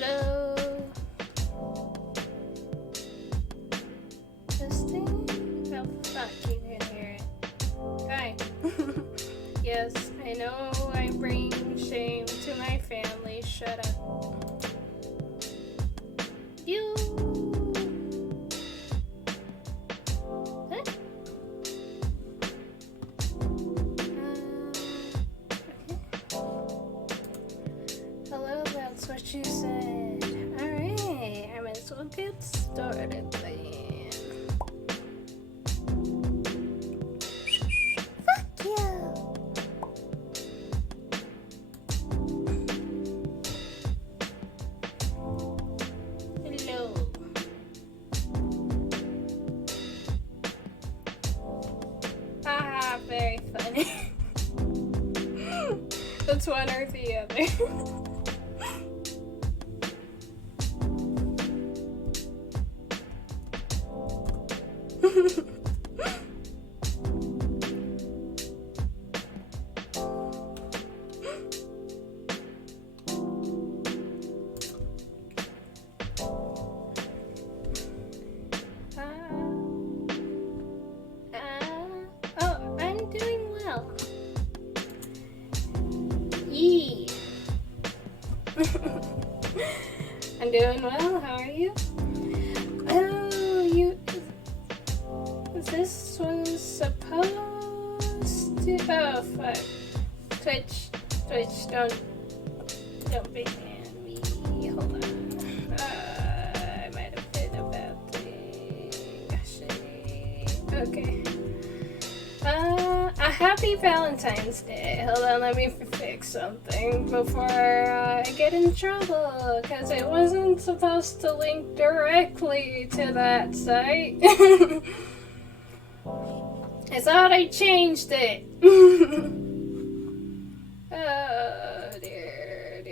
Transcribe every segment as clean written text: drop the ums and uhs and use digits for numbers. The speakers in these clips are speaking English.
Hello. Testing? Oh fuck, you can hear it. Hi. Yes, I know I bring shame to my family. Shut up. You. What? Okay. Hello, that's what you said. Alright, I might as well get started then. Fuck you! Hello. Ah, very funny. That's one or the other. Oh, I'm doing well. Yee. I'm doing well. How are you? Oh, this was supposed to. Oh, fuck. Twitch, don't ban me. Hold on. I might have hit a bad thing. Shit. Okay. A happy Valentine's Day. Hold on, let me fix something before I get in trouble, because it wasn't supposed to link directly to that site. I thought I changed it. Oh, dear.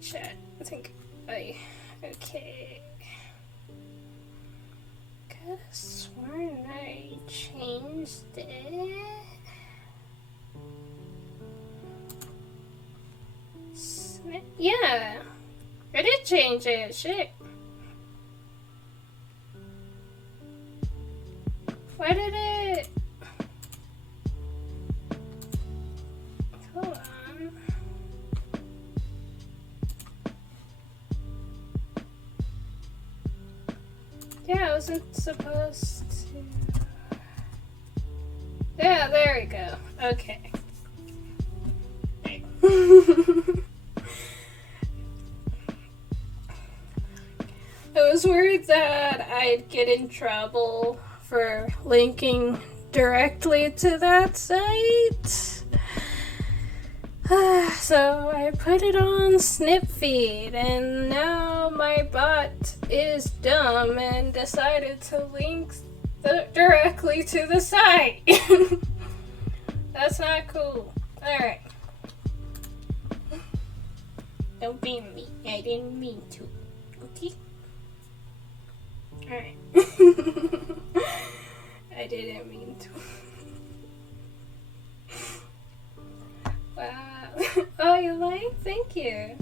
Chat. I think okay. Could've sworn I changed it. Yeah, I did change it. Shit. Why did it? Hold on. Yeah, I wasn't supposed to. Yeah, there we go. Okay. I was worried that I'd get in trouble for linking directly to that site. So I put it on Snipfeed, and now my bot is dumb and decided to link directly to the site. That's not cool. Alright. Don't blame me. I didn't mean to. Okay? Alright. I didn't mean to. Wow. Oh, you like? Thank you.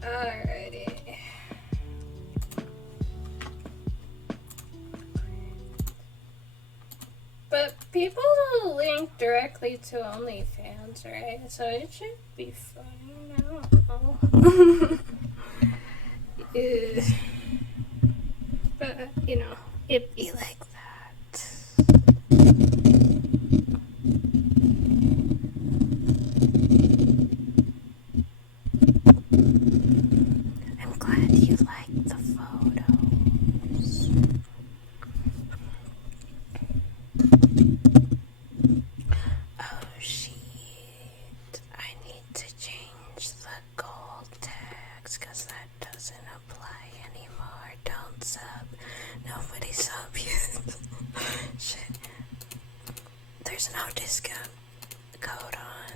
Alrighty. But people will link directly to OnlyFans, right? So it should be fine. I don't know. But, you know, it be like that. I'm glad you like the photos. Oh shit. I need to change the gold tags because that doesn't apply anymore. Don't sub. Nobody sub yet. Shit. There's no discount code on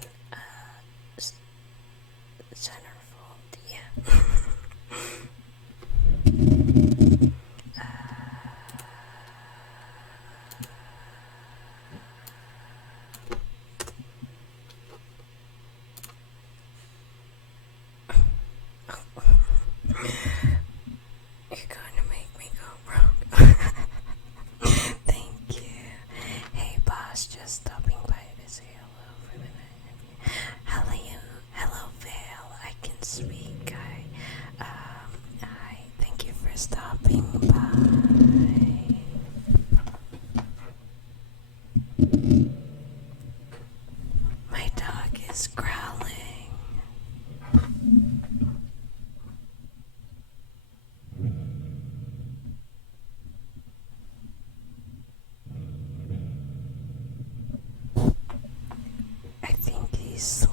Centerfold. Yeah. You're going to make me go broke. Thank you. Hey, boss, just stopping by to say hello for the night. Hello, Vale. I can speak. Hi. Thank you for stopping by. My dog is growling. I think he's sleeping.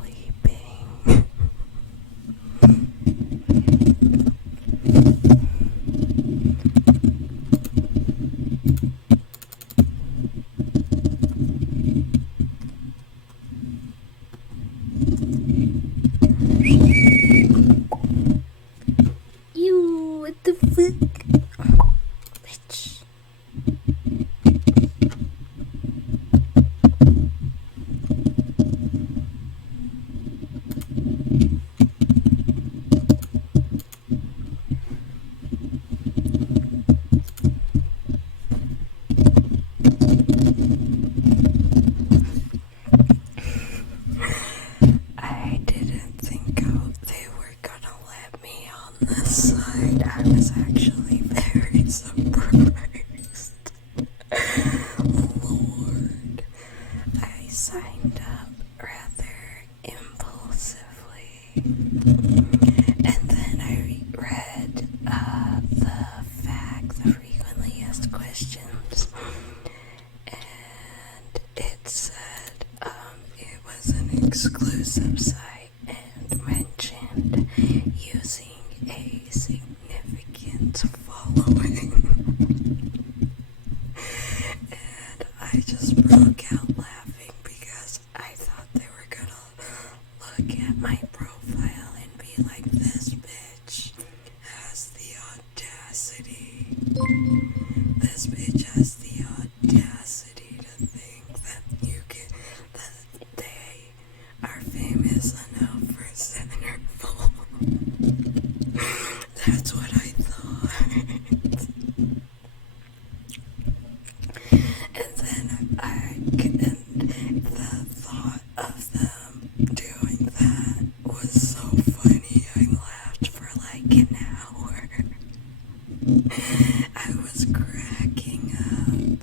You, what the fuck? Bitch. I didn't think they were gonna let me on this side. I was actually very surprised. Lord. I signed up rather impulsively. And then I read the frequently asked questions. And it said it was an exclusive site and mentioned using a significant following. And I just broke out laughing because I thought they were gonna look at my profile and be like, this bitch has the audacity. This bitch has the audacity to think that that they are famous enough for centerfold. That's what I thought. And then the thought of them doing that was so funny. I laughed for like an hour. I was cracking up.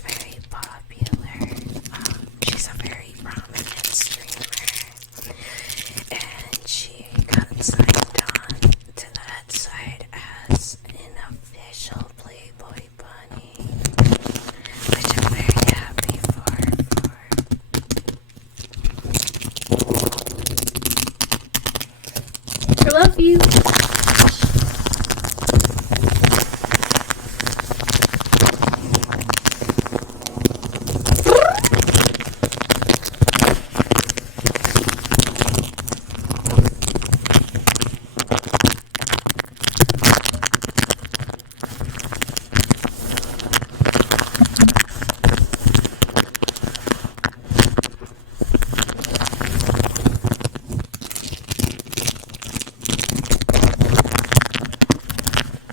very popular. She's a very prominent streamer, and she got signed on to that site as an official Playboy bunny, which I'm very happy for. I love you.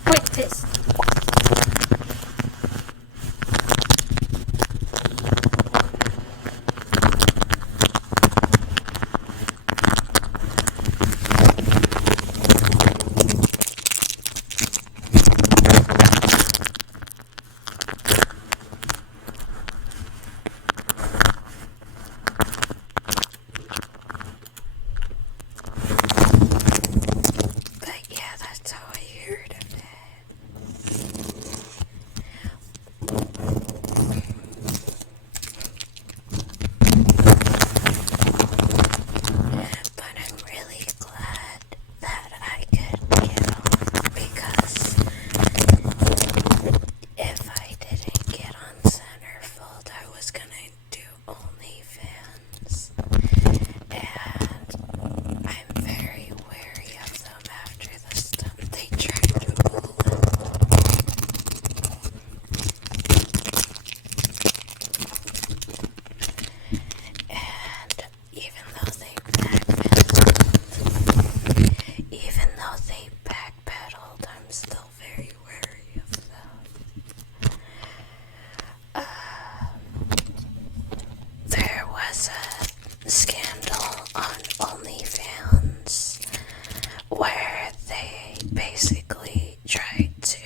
Like this. But yeah, that's how I heard of it. But I'm really glad that I could get on, because if I didn't get on Centerfold, I was gonna do OnlyFans, and I'm very wary of them after the stuff they tried to pull. And even though they backpedaled, I'm still very wary of them. There was a scandal on OnlyFans where they basically tried to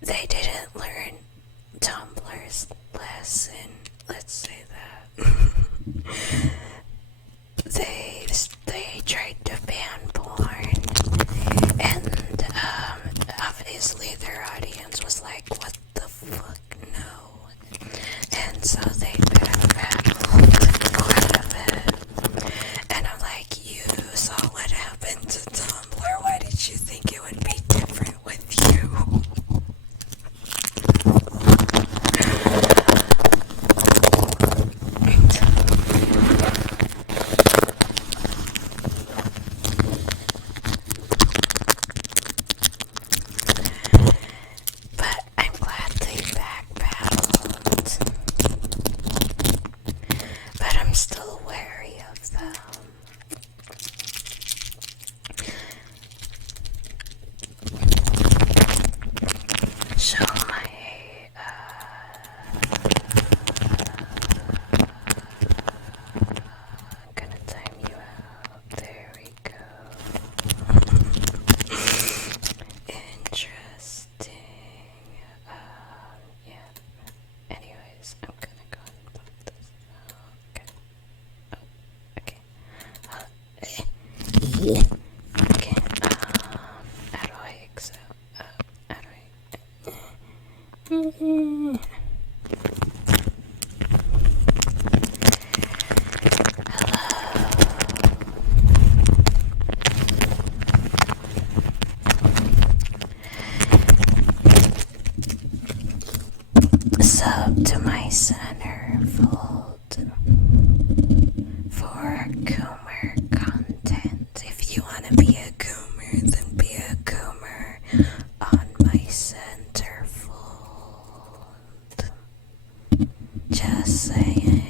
they didn't learn Tumblr's lesson, let's say that. They tried to ban porn, and obviously their audience was like, what the fuck, no. And so they backpedaled quite a bit. And I'm like, you saw what happened to Tumblr, why did you think it would be different with you? But I'm glad they backpedaled. But I'm still wary of them. So my I'm gonna time you out. There we go. Interesting. Yeah. Anyways, I'm gonna go and pop this out. Okay. Okay. Okay. How do I exit? How do I? Hello. Sub to my Centerfold for Goomer content. If you want to be a Goomer, then be a Goomer on my Centerfold. Just saying.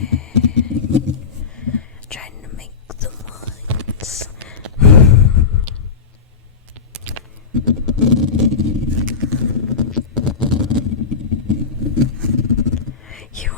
Trying to make the lines. You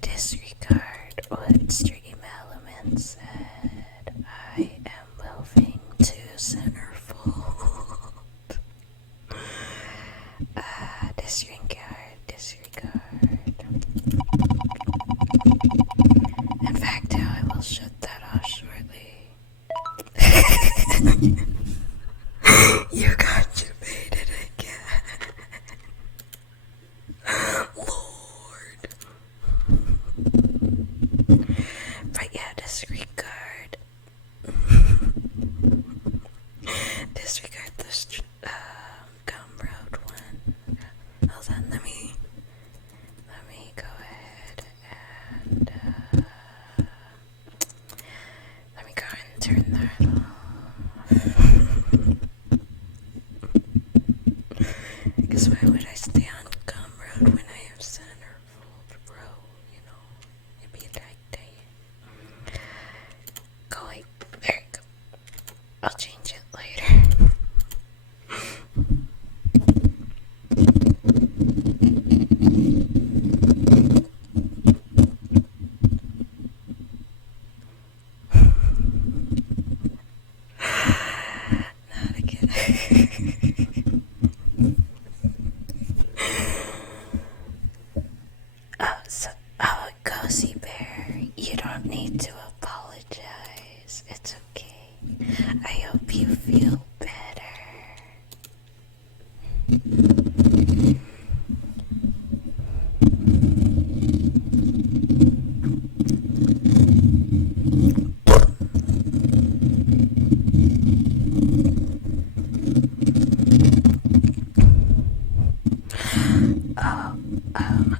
Disregard what stream element said. I am moving to centerfold. Disregard. In fact, I will shut that off shortly. You conjugated again. Lord. But yeah, disregard. Disregard this Gumroad one. Hold on, let me go ahead and let me go and turn that off. Because why would I stay on Gumroad when I have centerfold, bro? You know, it'd be like that. Go away. There you go. I'll change it later. Not again. Cozy Bear, you don't need to apologize. It's okay. I hope you feel better.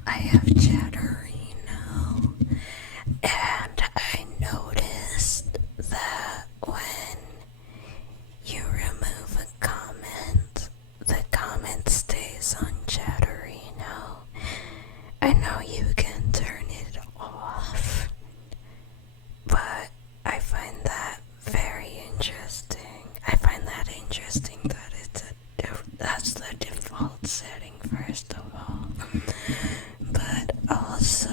I have Chatterino, and I noticed that when you remove a comment, the comment stays on Chatterino. I know you can turn it off, but I find that very interesting. I find that interesting that that's the default setting, first of all. But also,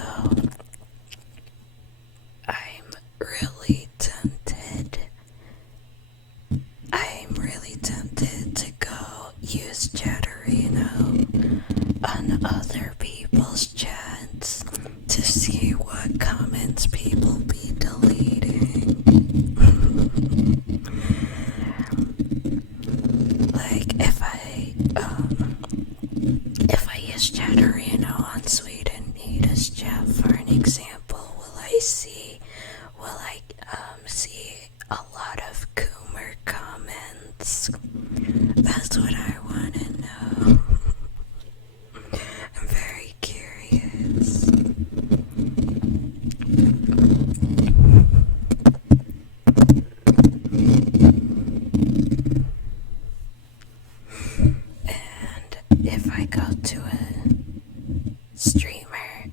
I'm really tempted to go use Chatterino on other people's chats to see what comments people be deleting. Like, if I use Chatterino on Sweden Nita's chat, for an example, will I see a lot of Coomer comments? That's what I want to know. I'm very curious. And if I go to a streamer,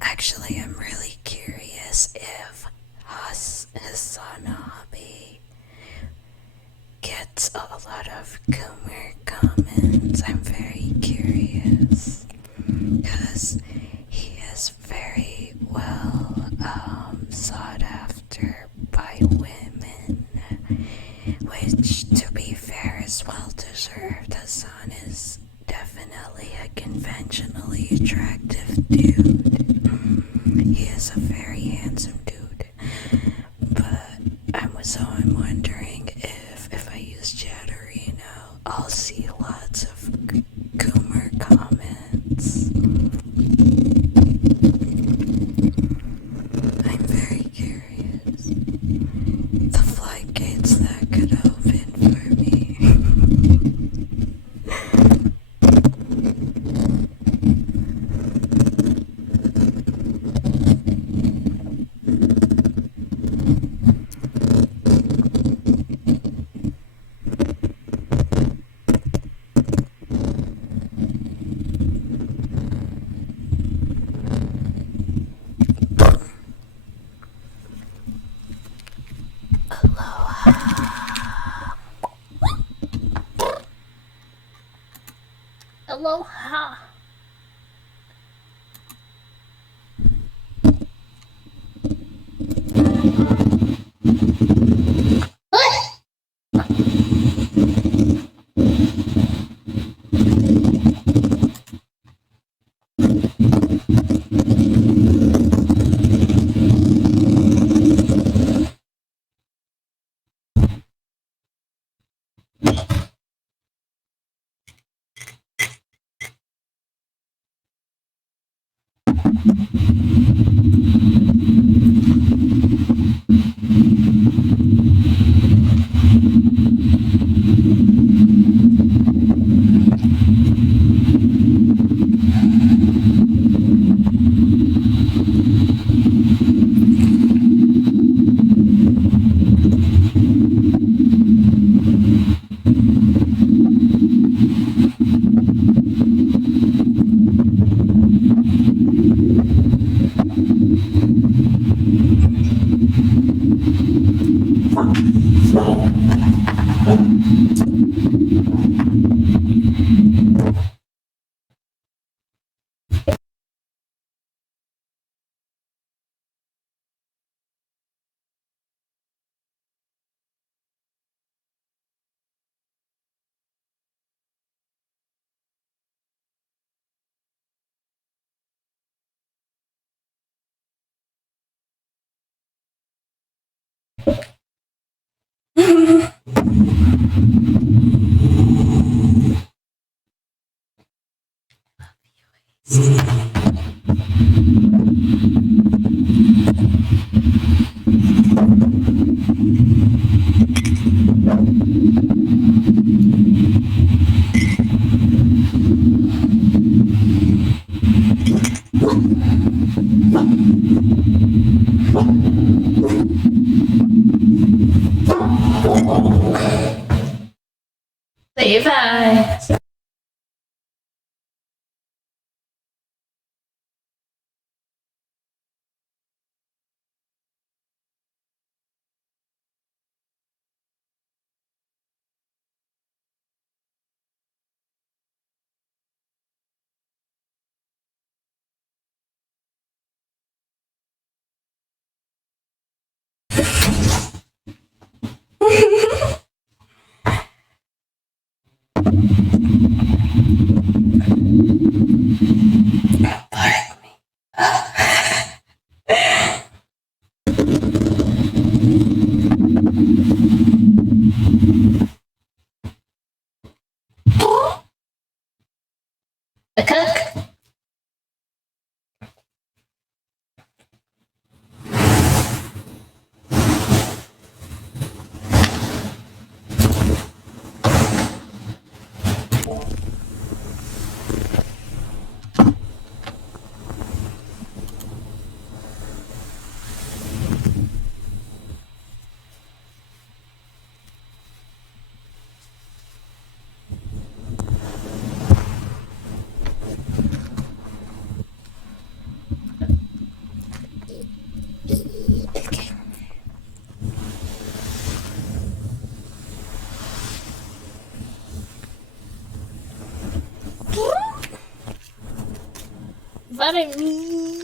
actually I'm really curious if Hasanabi gets a lot of Coomer comments. I'm very curious because he is very well sought after by women, which, to be fair, is well deserved. Hassan is definitely a conventionally attractive dude. He is a very handsome dude. But I'm wondering if I use Chatterino, I'll see lots of Coomer comments. I'm very curious. The floodgates that could open for me. Aloha. Levi. A cook. Valentine.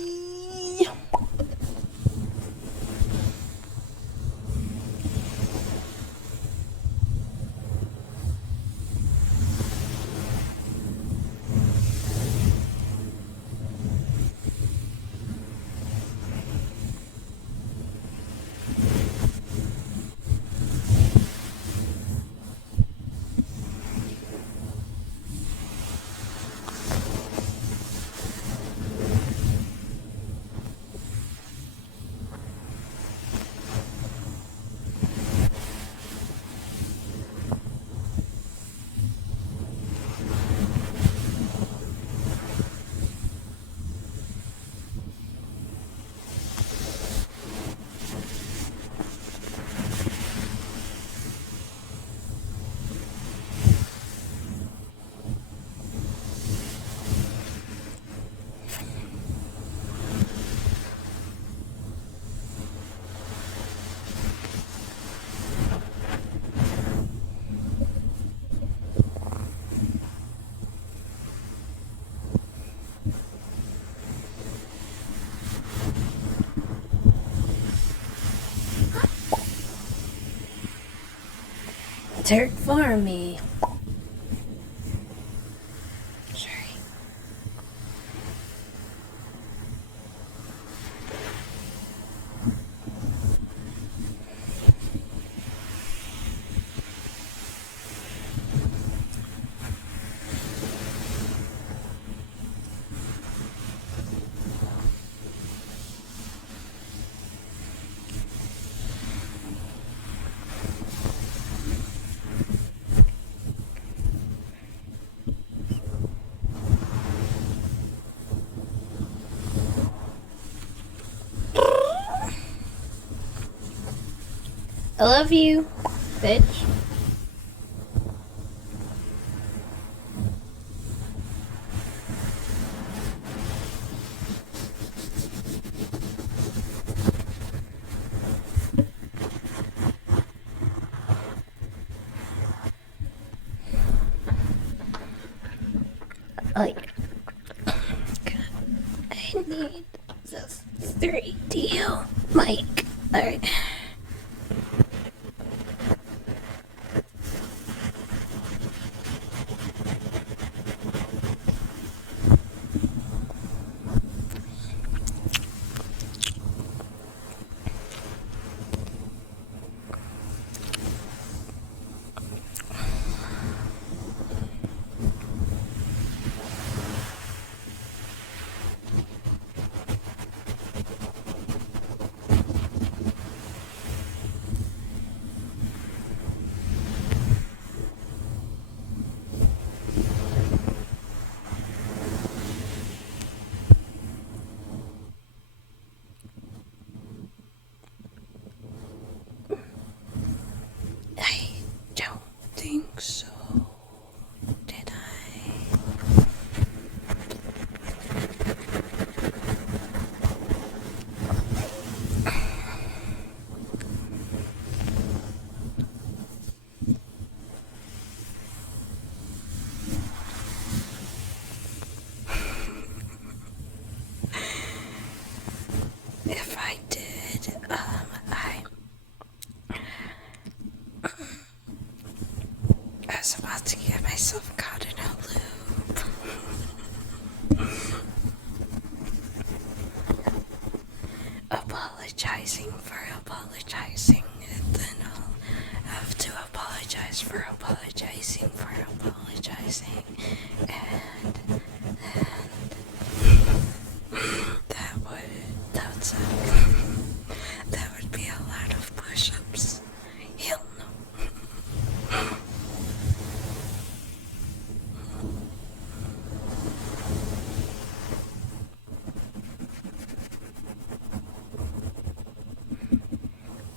Dirt for me. Sorry. I love you, bitch. Like, I need this 3D mic. Alright. I don't think so. Did I? If I did, I was about to get myself caught in a loop. Apologizing for apologizing, and then I'll have to apologize for apologizing for apologizing, and that would be a lot of push-ups. Hell no.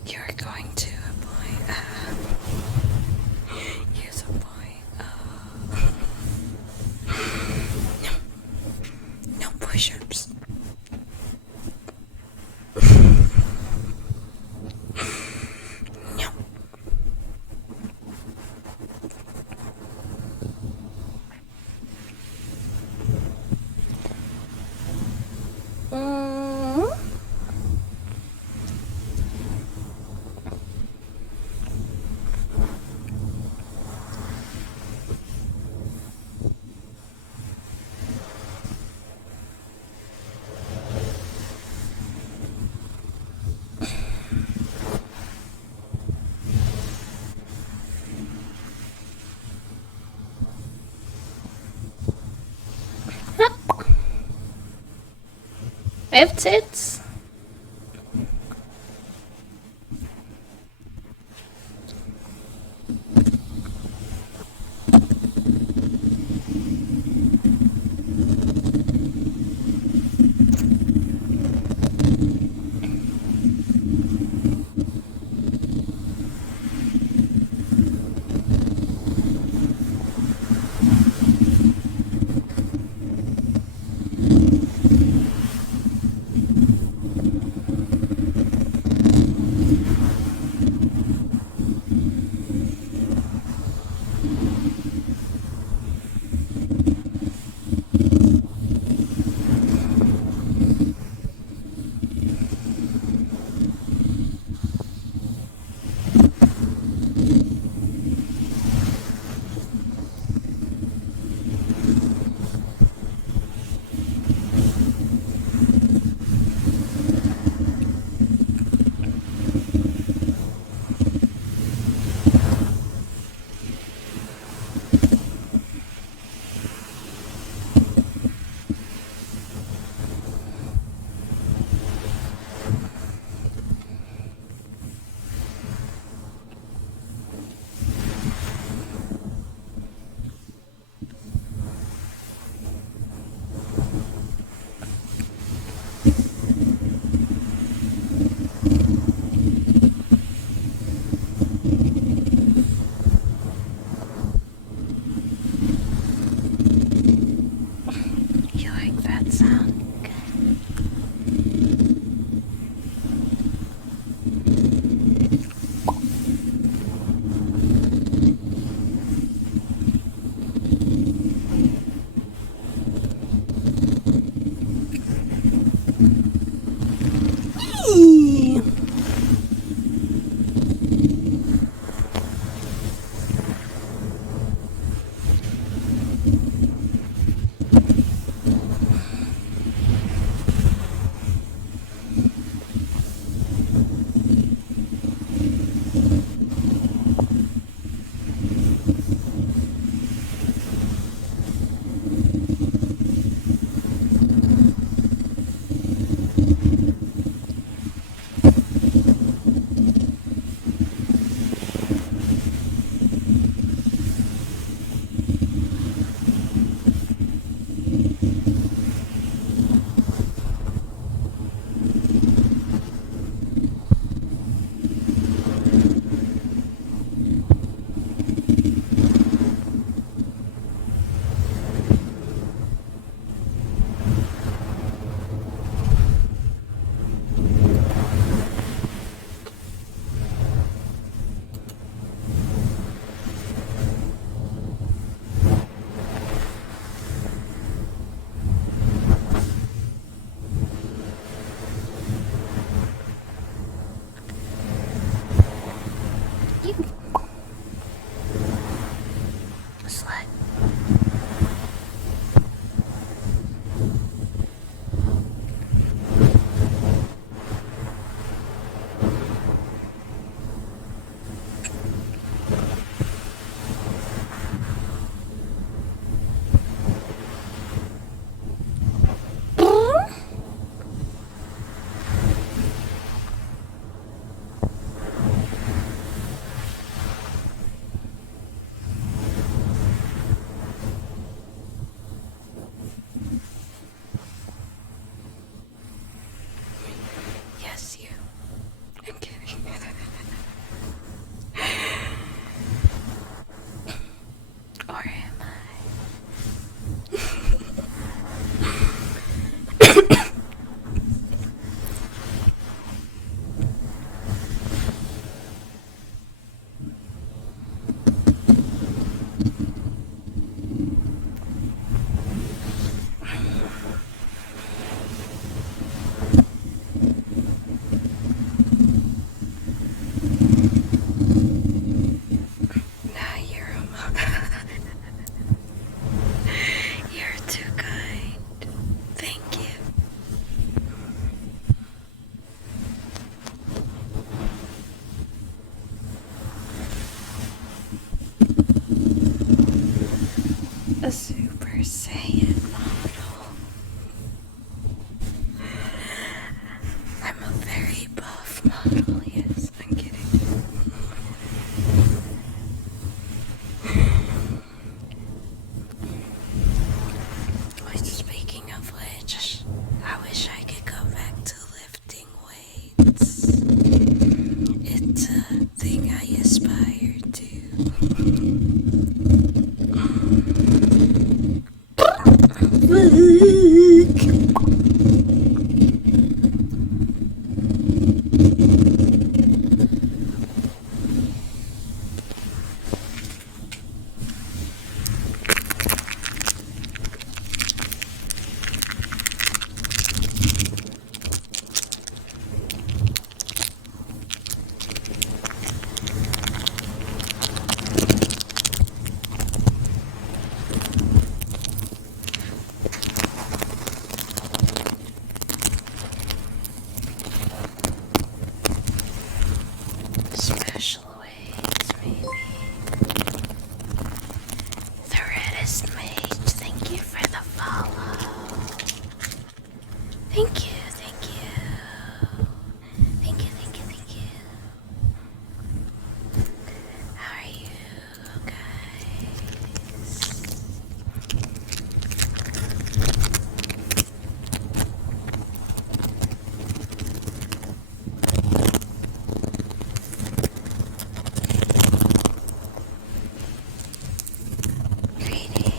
You're going to use a point. No push-ups. No. I have tits. that sound good? Slut. Yes, you. I'm kidding. Or am Nah, you're a mom. You're too kind. Thank you. A Super Saiyan model. I'm a very buff model, yes, I'm kidding. Speaking of which, I wish I could go back to lifting weights. It's a thing I aspire to. Special ways, maybe. The reddest mage, thank you for the follow. Thank you, thank you. Thank you, thank you, thank you. How are you guys? Greetings.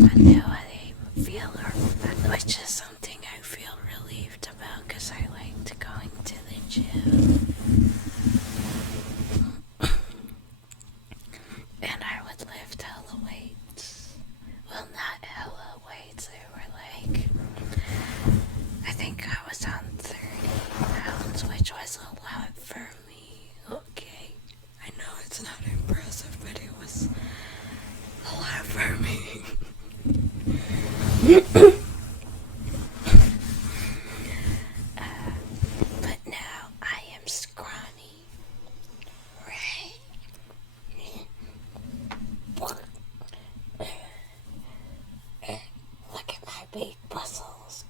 I know how they feel, which is something I feel relieved about because I liked going to the gym. And I would lift hella weights. Well, not hella weights, they were like, I think I was on 30 pounds, which was a lot for me. Okay, I know it's not impressive, but it was a lot for me. But now I am scrawny, right? Look at my big muscles.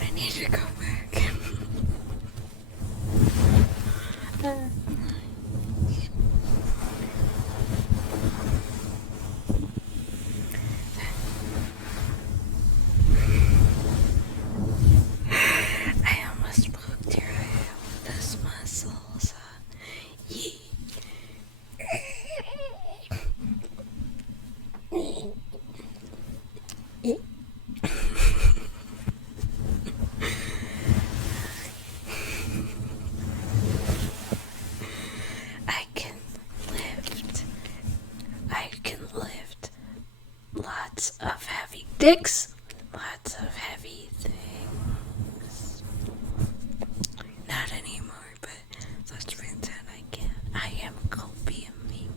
I need to go back. I almost poked your eye out with those muscles. Yeah. I can lift lots of heavy dicks, lots of heavy things. Not anymore, but let's pretend I can. I am copium me.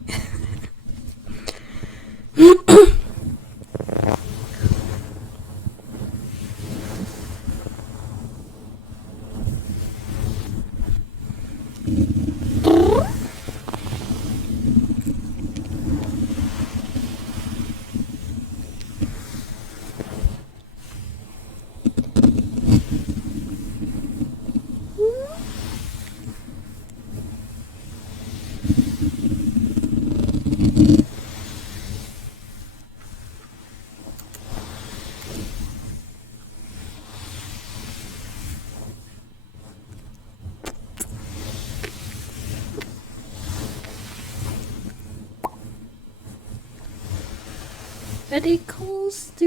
Ready, coaster.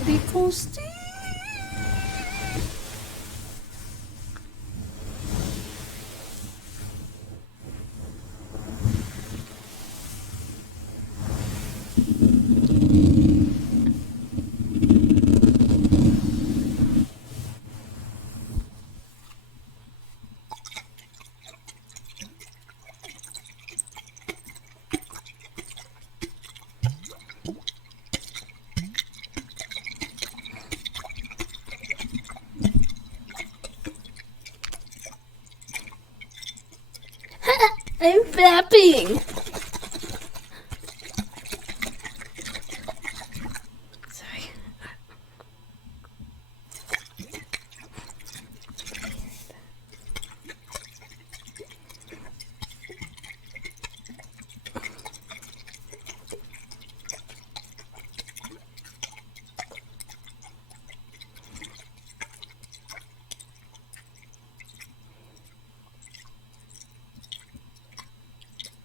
Ready, coaster. I'm flapping. Sorry.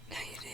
No, you didn't.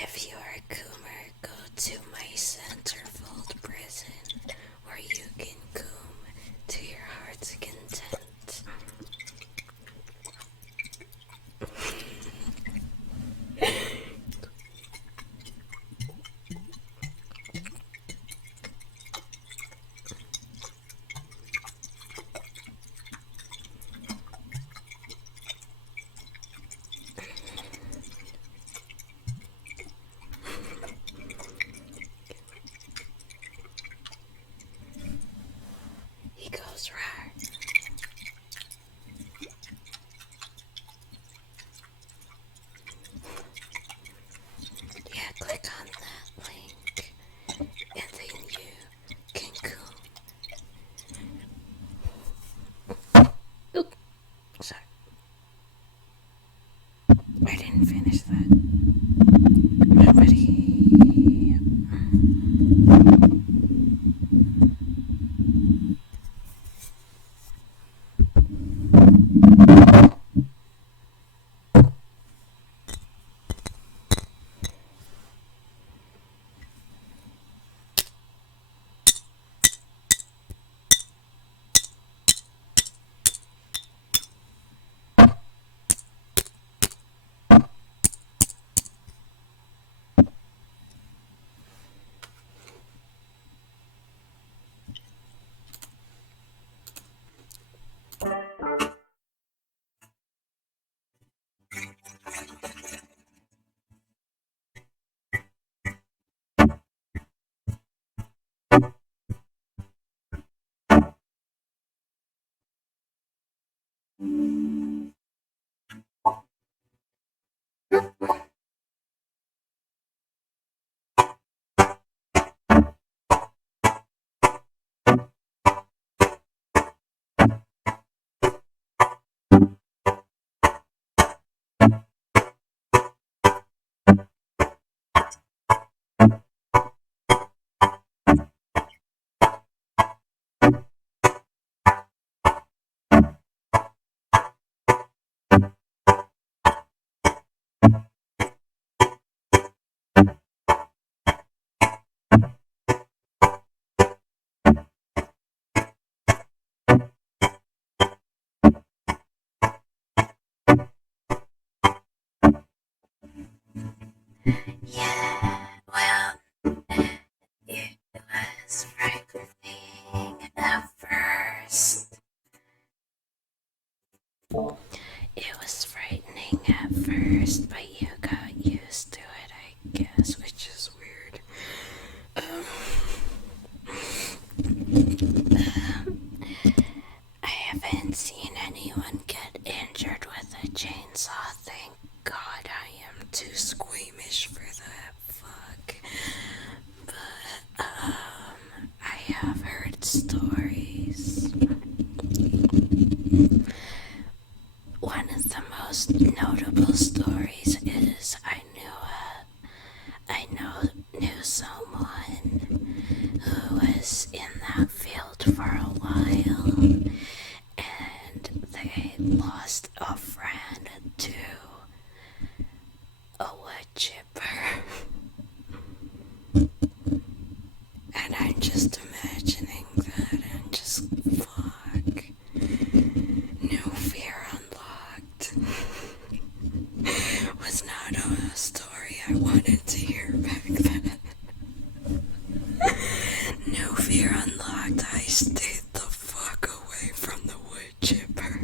If you are a coomer, go to my centerfold prison, where you can coom to your heart's content. He goes rar. Yeah, click on that link, and then you can coom. Oop, sorry, I didn't finish that. Nobody. Yeah, well, it was frightening at first. It was frightening at first, but you got used to it, I guess, which is weird. I haven't seen anyone get injured with a chainsaw, thank God. I am too squeamish for that. Fuck. But, I have heard stories. One of the most notable stories is I knew someone who was in that field for a while, and they lost a friend to a wood chipper. And I'm just imagining that and just fuck. No Fear Unlocked was not a story I wanted to hear back then. No Fear Unlocked, I stayed the fuck away from the wood chipper.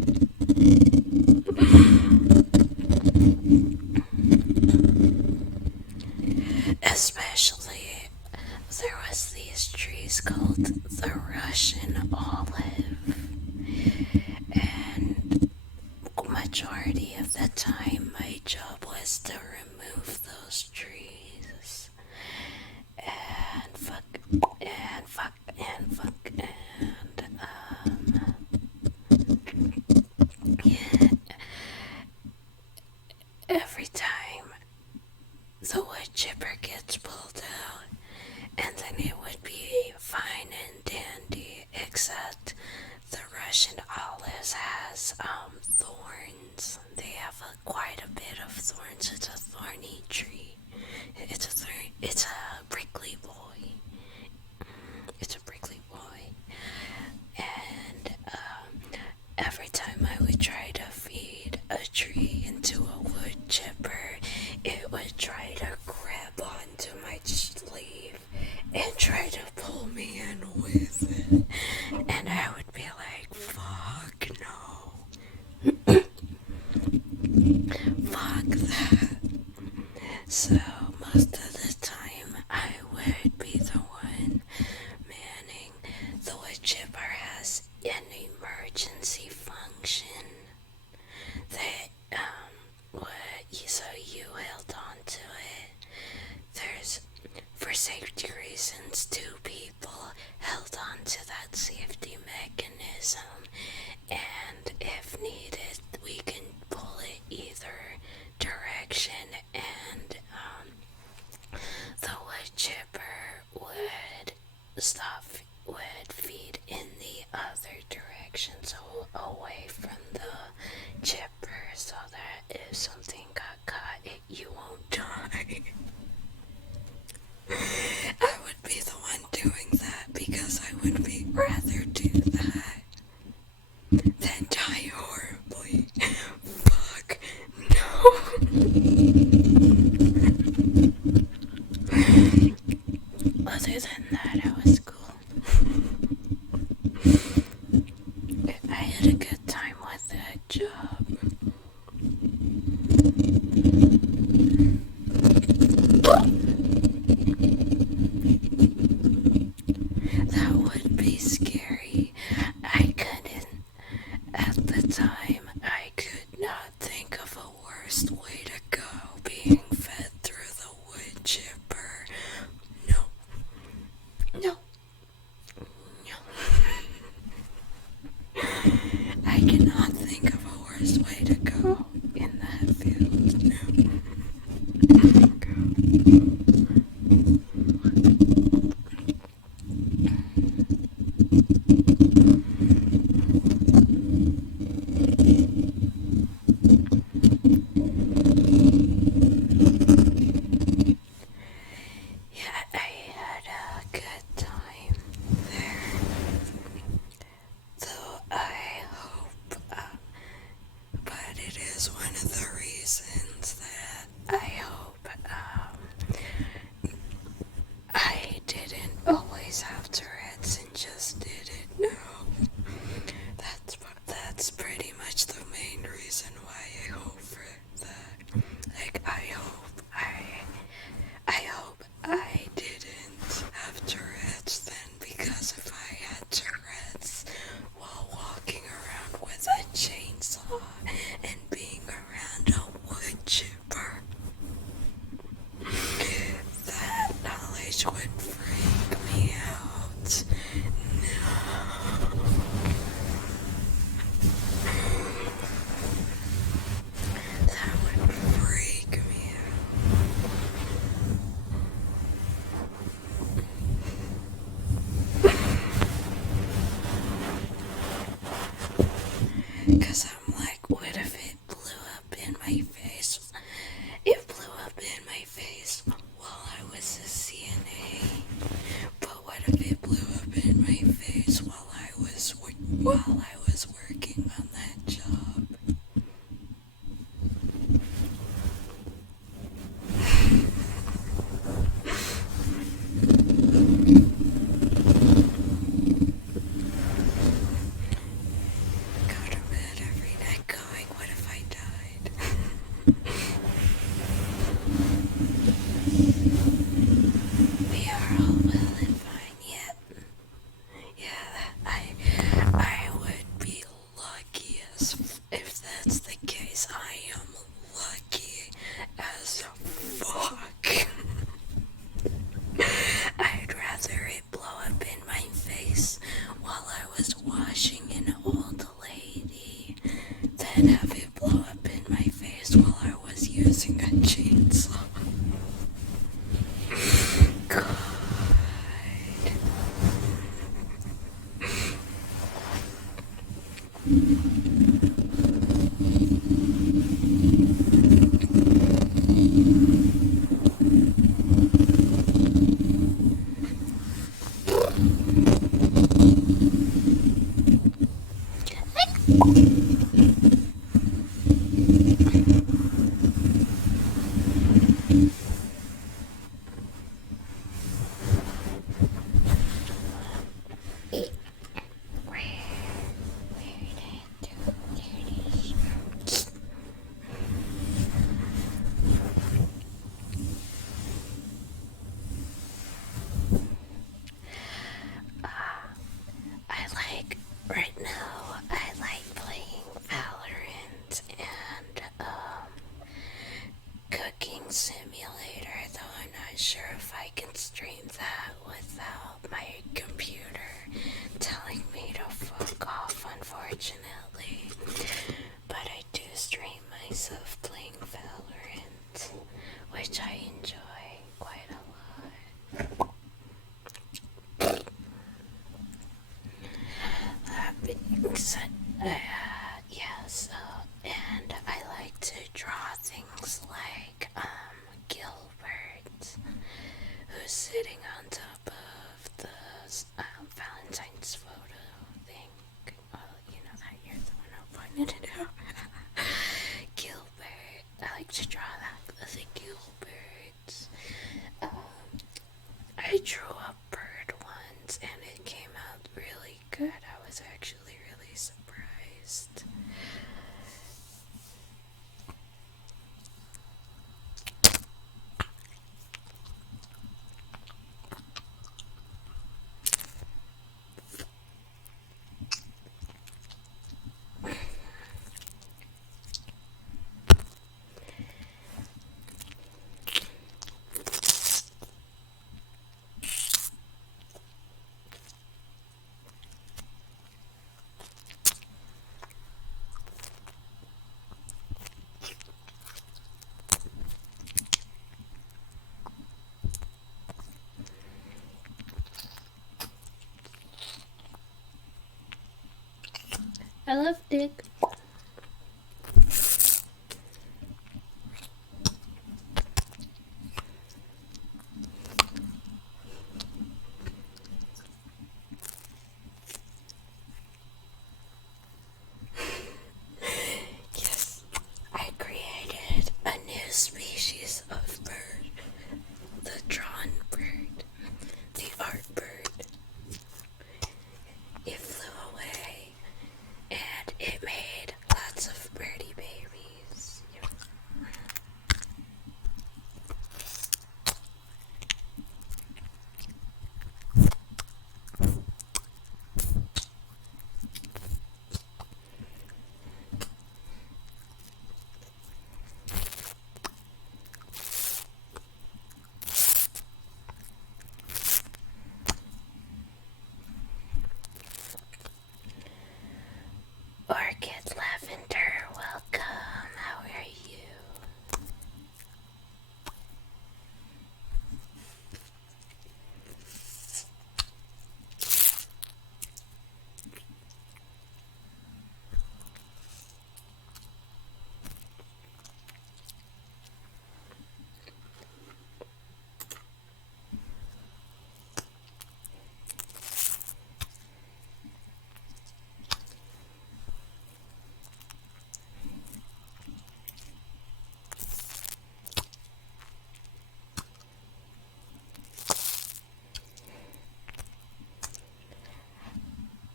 Especially, there was these trees called the Russian olive, and majority of the time my job was to remove those trees and fuck and fuck and fuck and yeah, every time the wood chipper gets pulled out, and then it would be fine and dandy, except the Russian olives has thorns. They have quite a bit of thorns. It's a thorny tree. it's a prickly boy. It's a prickly boy. And every time I would try to feed a tree into a wood chipper, it would try to grab onto my sleeve and try to pull me in with it. And I would be like, fuck no. Fuck that. So most of the time I would be the one manning. The wood chipper has an emergency function that so you held on to it. There's, for safety reasons, 2 people held on to that safety mechanism, and if needed, we can pull it either direction, and the wood chipper would feed in the other direction, so away from the chipper, so that if something got caught, you won't die. I would be the one doing that because I would rather do that than die horribly. Fuck no. Other than that, I was cool. I had a good time with that job. That would be scary. At the time, I could not think of a worst way to go, being fed through the wood chipper. No. I cannot think of a worse way to go in that field. No. That's pretty much the main reason why I hope for that. Like, I hope I didn't have Tourette's then, because if I had Tourette's while walking around with a chainsaw and being around a wood chipper, that knowledge would freak me out. Because I'm like, what if it blew up in my face? It blew up in my face while I was a CNA. But what if it blew up in my face while I was working on that job? And have it blow up in my face while I was using a chainsaw. God. I like, right now, I like playing Valorant and, Cooking Simulator, though I'm not sure if I can stream that without my computer telling me to fuck off, unfortunately. But I do stream myself playing Valorant, which I enjoy quite a lot. That being said, yes, and I like to draw things like, Gilbert, who's sitting on top of the, Valentine's photo thing. Well, you know that you're the one who pointed it out. Gilbert, I like to draw that as a Gilbert. I drew a bird once and it came out really good. I was actually really surprised. I love dick. Yes, I created a new species of bird. The drawn bird. The art bird. It flew away and it made lots of birdie babies. Orchid Lavender, welcome. How are you?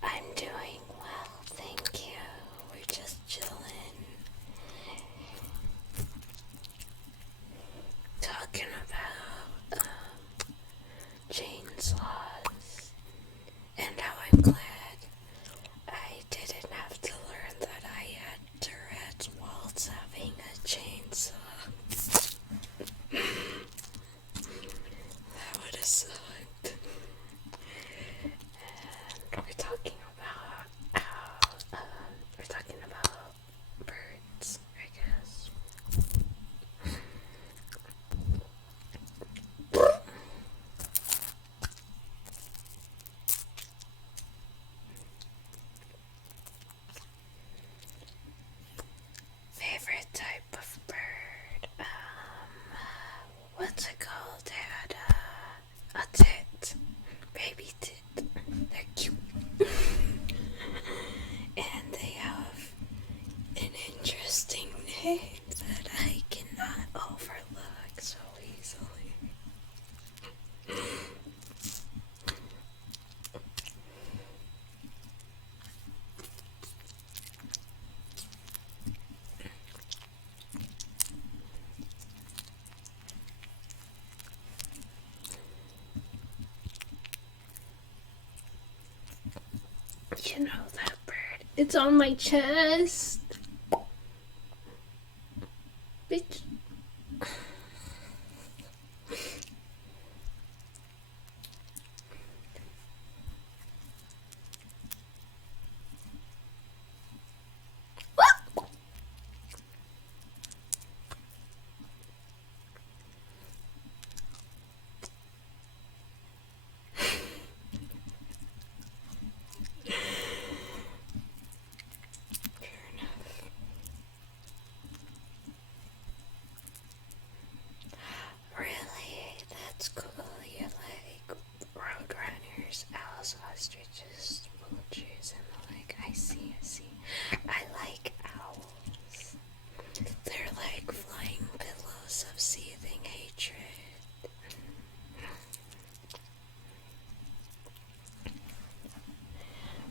I'm doing well, thank you. We're just chilling. Talking about, chainsaws and how I'm glad I didn't have to learn that I had Tourette's whilst having a chainsaw. That would have sucked. And we're talking about how, we're talking about birds, I guess. You know that bird. It's on my chest. Bitch. Really? That's cool. You like roadrunners, owls, ostriches, vultures, and the like. I see. I like owls. They're like flying pillows of seething hatred.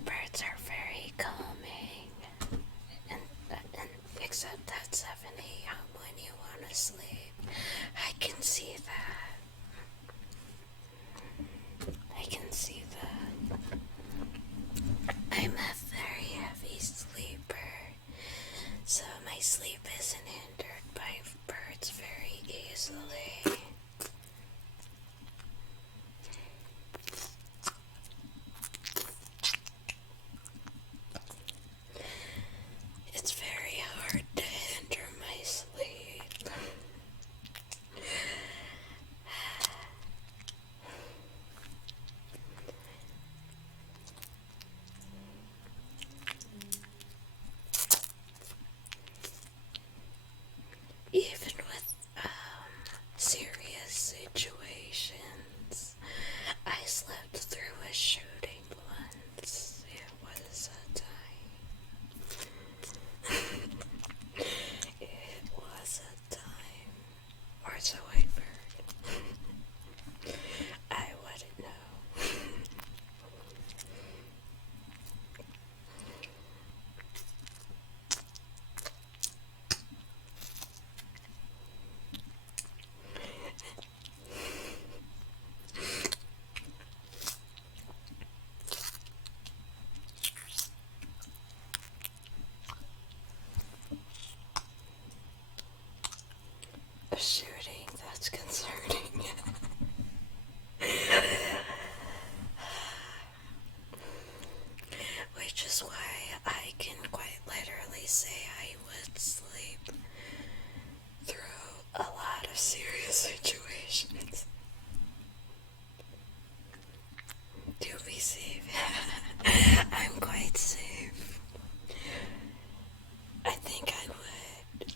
Birds are very calming. And except at 7 a.m. when you want to sleep. I can see that. I'm a very heavy sleeper, so my sleep isn't hindered by birds very easily. It's very hard to hinder my sleep. Even with serious situations, I slept through a shooting once. It was a time. It was a time. Or so I've heard. I wouldn't know. A shooting, that's concerning. Which is why I can quite literally say I would sleep through a lot of serious situations. To be safe. I'm quite safe. I think I would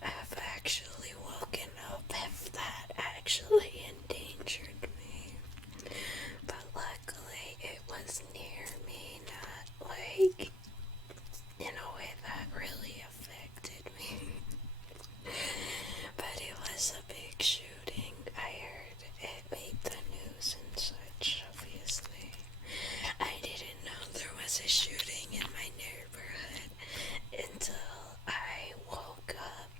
have actually woken up if that actually endangered me. But luckily it was near me, not like in a way that really affected me. But it was a big shooting. I heard it made the news and such, obviously. I didn't know there was a shooting in my neighborhood until I woke up.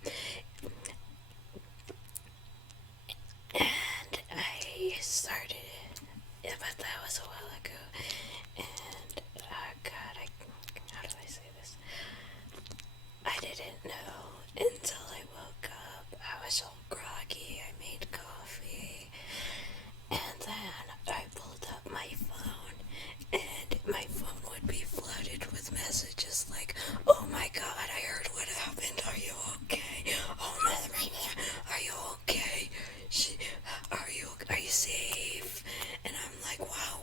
And I started it, but that was a while ago. And, God, how do I say this? I didn't know until I woke up. I was all groggy. I made coffee. And then I pulled up my phone, and my phone would be flooded with messages like, "Oh my God, I heard what happened. Are you okay? Oh my God, are you okay? Are you safe?" And I'm like, wow,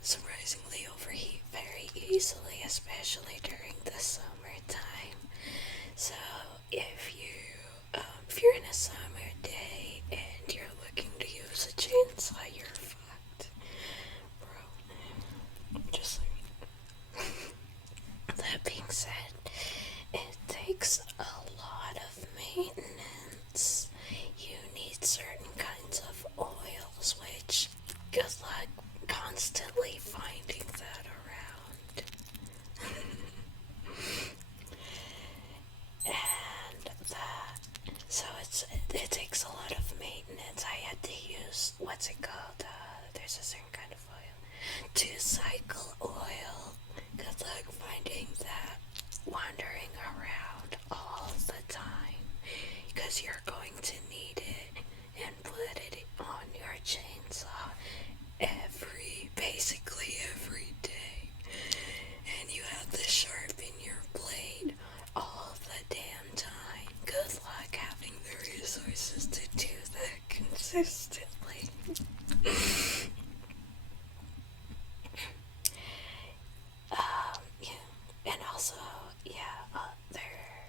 surprisingly overheat very easily, especially during the summertime. So if you're in a summer day and you're looking to use a chainsaw, you're fucked, bro. Just like that being said, it takes a lot of maintenance. You need certain kinds of oils, which good luck constantly finding that around. And that, so it takes a lot of maintenance. I had to use, what's it called? There's a certain kind of oil. 2-cycle oil. Good luck finding that wandering around all the time, because you're going to need it and put it on your chainsaw basically every day. And you have to sharpen your blade all the damn time. Good luck having the resources to do that consistently. Yeah. And also, they're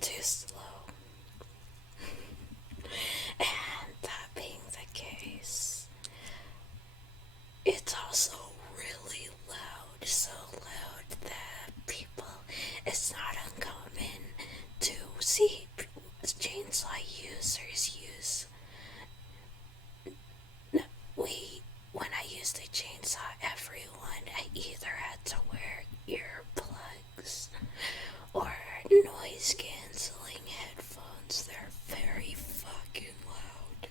too slow. And that being the case, it's also really loud, so loud that it's not uncommon to see chainsaw users use. When I used a chainsaw, I either had to wear earplugs or noise canceling headphones. They're very fucking loud.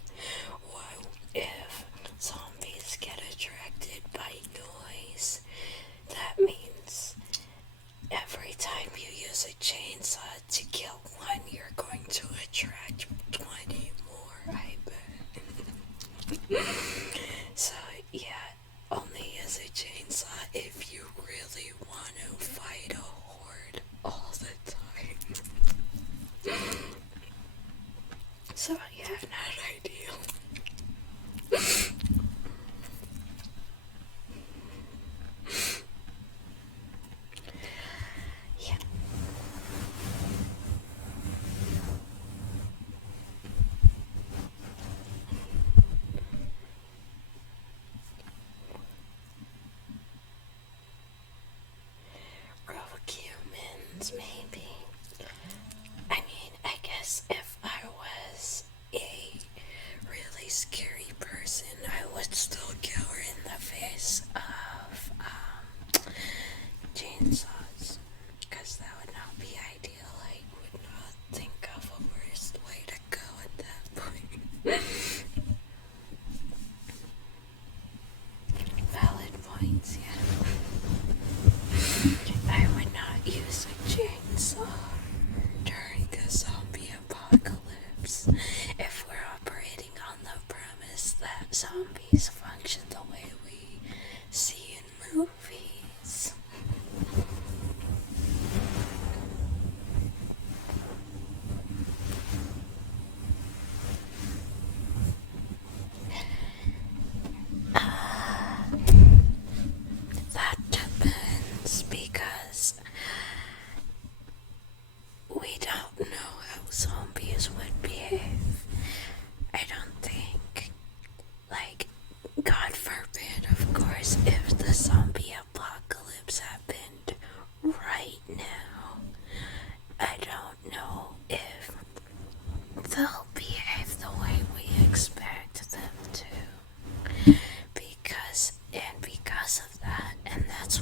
Wow, if zombies get attracted by noise, that means every time you use a chainsaw to kill one, you're going to attract 20 more, I bet. So, yeah, only use a chainsaw if you really want to fight a horde all the time. So, yeah, not ideal. Yeah. Rogue humans, maybe. I mean, I guess if I was a really scary person, I would still cower in the face of chainsaws, because that would not be ideal. I would not think of a worst way to go at that point. Valid points, yeah. I would not use a chainsaw during a zombie apocalypse if we're operating on the premise that zombies function the way we see in movies. That depends, because we don't know how zombies would behave. I don't think, like, God forbid, of course, if the zombie apocalypse happened right now, I don't know if they'll behave the way we expect them to. Because of that, and that's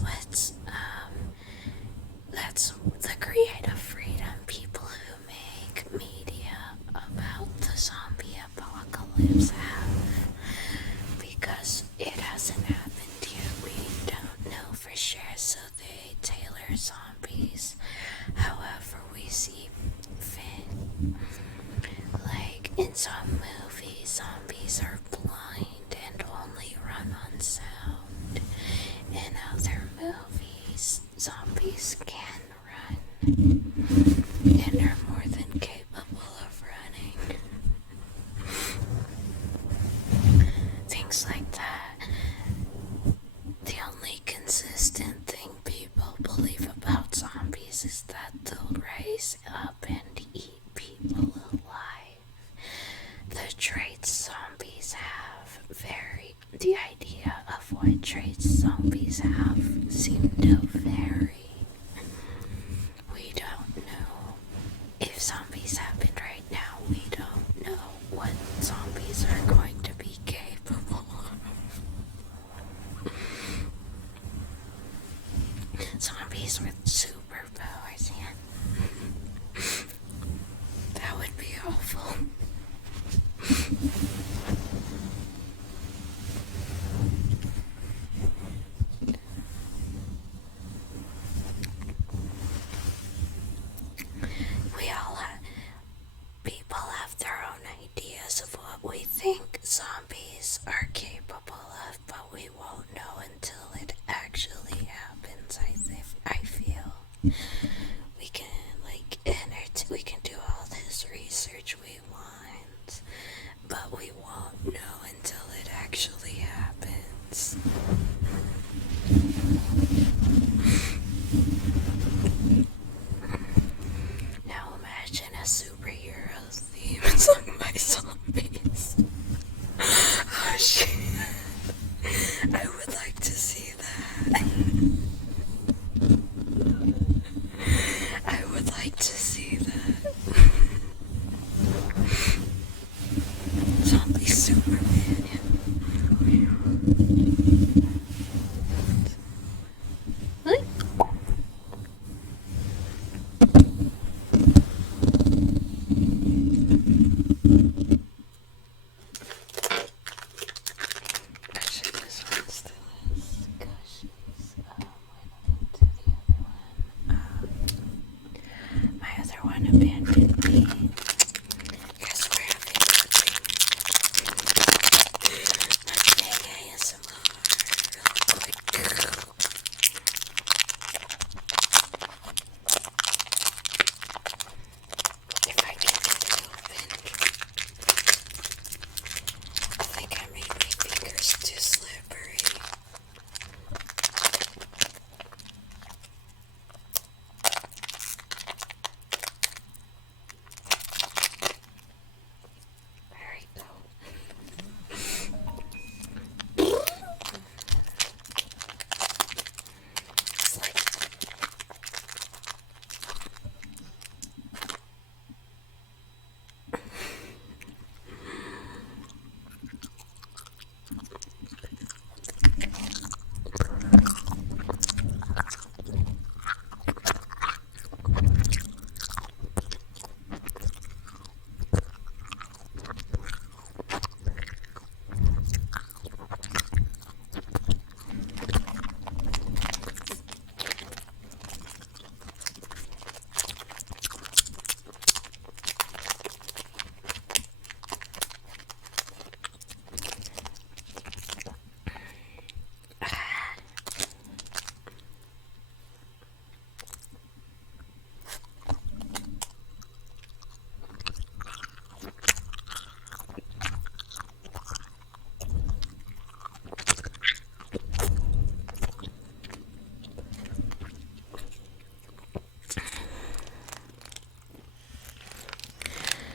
the creative freedom people who make media about the zombie apocalypse have. Because it hasn't happened yet, we don't know for sure, so they tailor zombies however we see fit. Like, in some movies, zombies are blind and only run on sound. In other movies, zombies can run and are more than capable of running. Things like that. zombies have seem to vary. We don't know if zombies happen right now. We don't know what zombies are going to be capable of. Zombies with superpowers, yeah. That would be awful. People have their own ideas of what we think zombies are capable of, but we won't know until it actually happens. I feel we can we can do all this research we want, but we won't know until it actually happens. Now imagine a superhero theme sung by zombies. Oh shit. I would like to see that. I would like to see that. Zombie Superman. What? Actually, this one still is cushions. Went to the other one. My other one abandoned me. Guess we're having ASMR real quick. If I can get it open. I think I made my fingers too slippery. There we go. It's like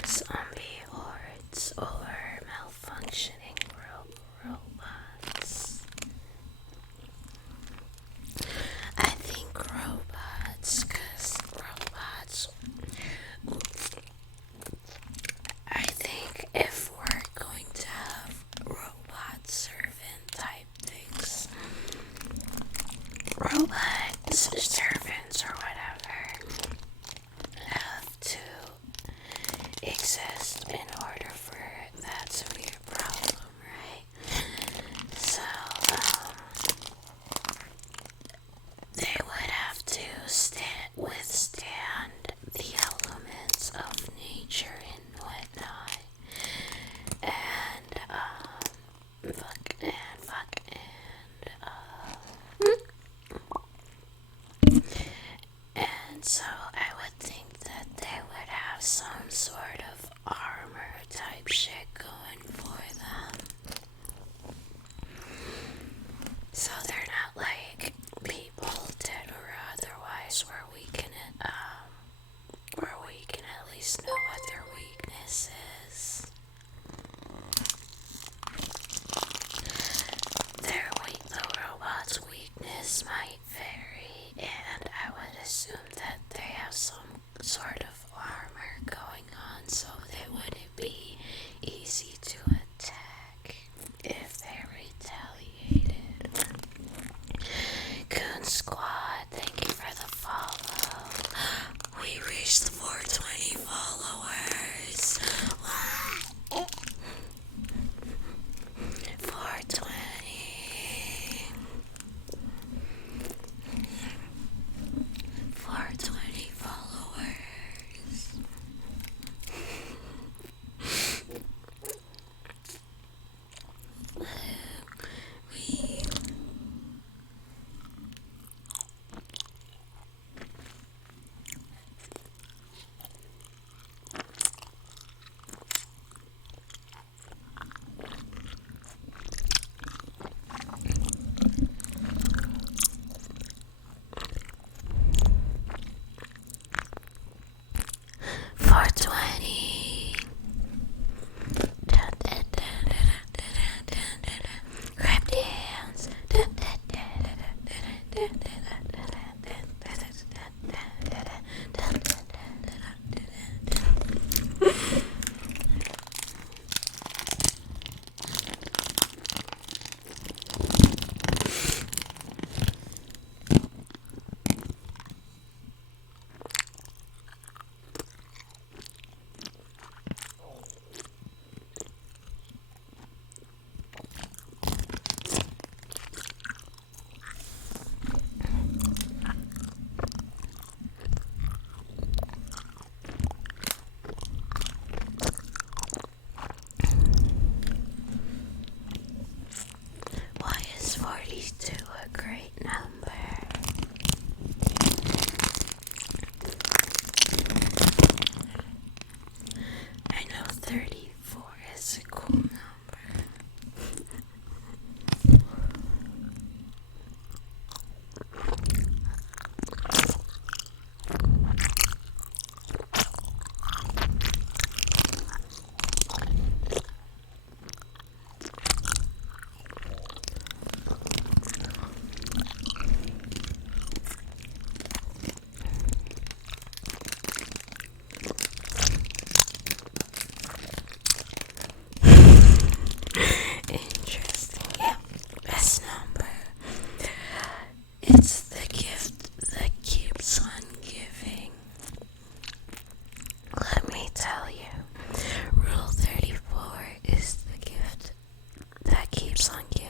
zombie hordes or malfunctioning robots. I think robots, because robots. I think if we're going to have robot servant type things, robot servants or whatever, have to exist in order for that to be a problem, right? So, they would have to withstand the elements of nature and whatnot. And, sort of armor going on, so they wouldn't be easy to attack if they retaliated. Coon Squad, thank you for the follow. We reached the 420 followers. 420. 420 followers. We 420. Grab dance. Why is 42 a great number? I know 34 is a cool number. Interesting. Yeah, best number. It's the gift that keeps on giving. Let me tell you, Rule 34 is the gift that keeps on giving.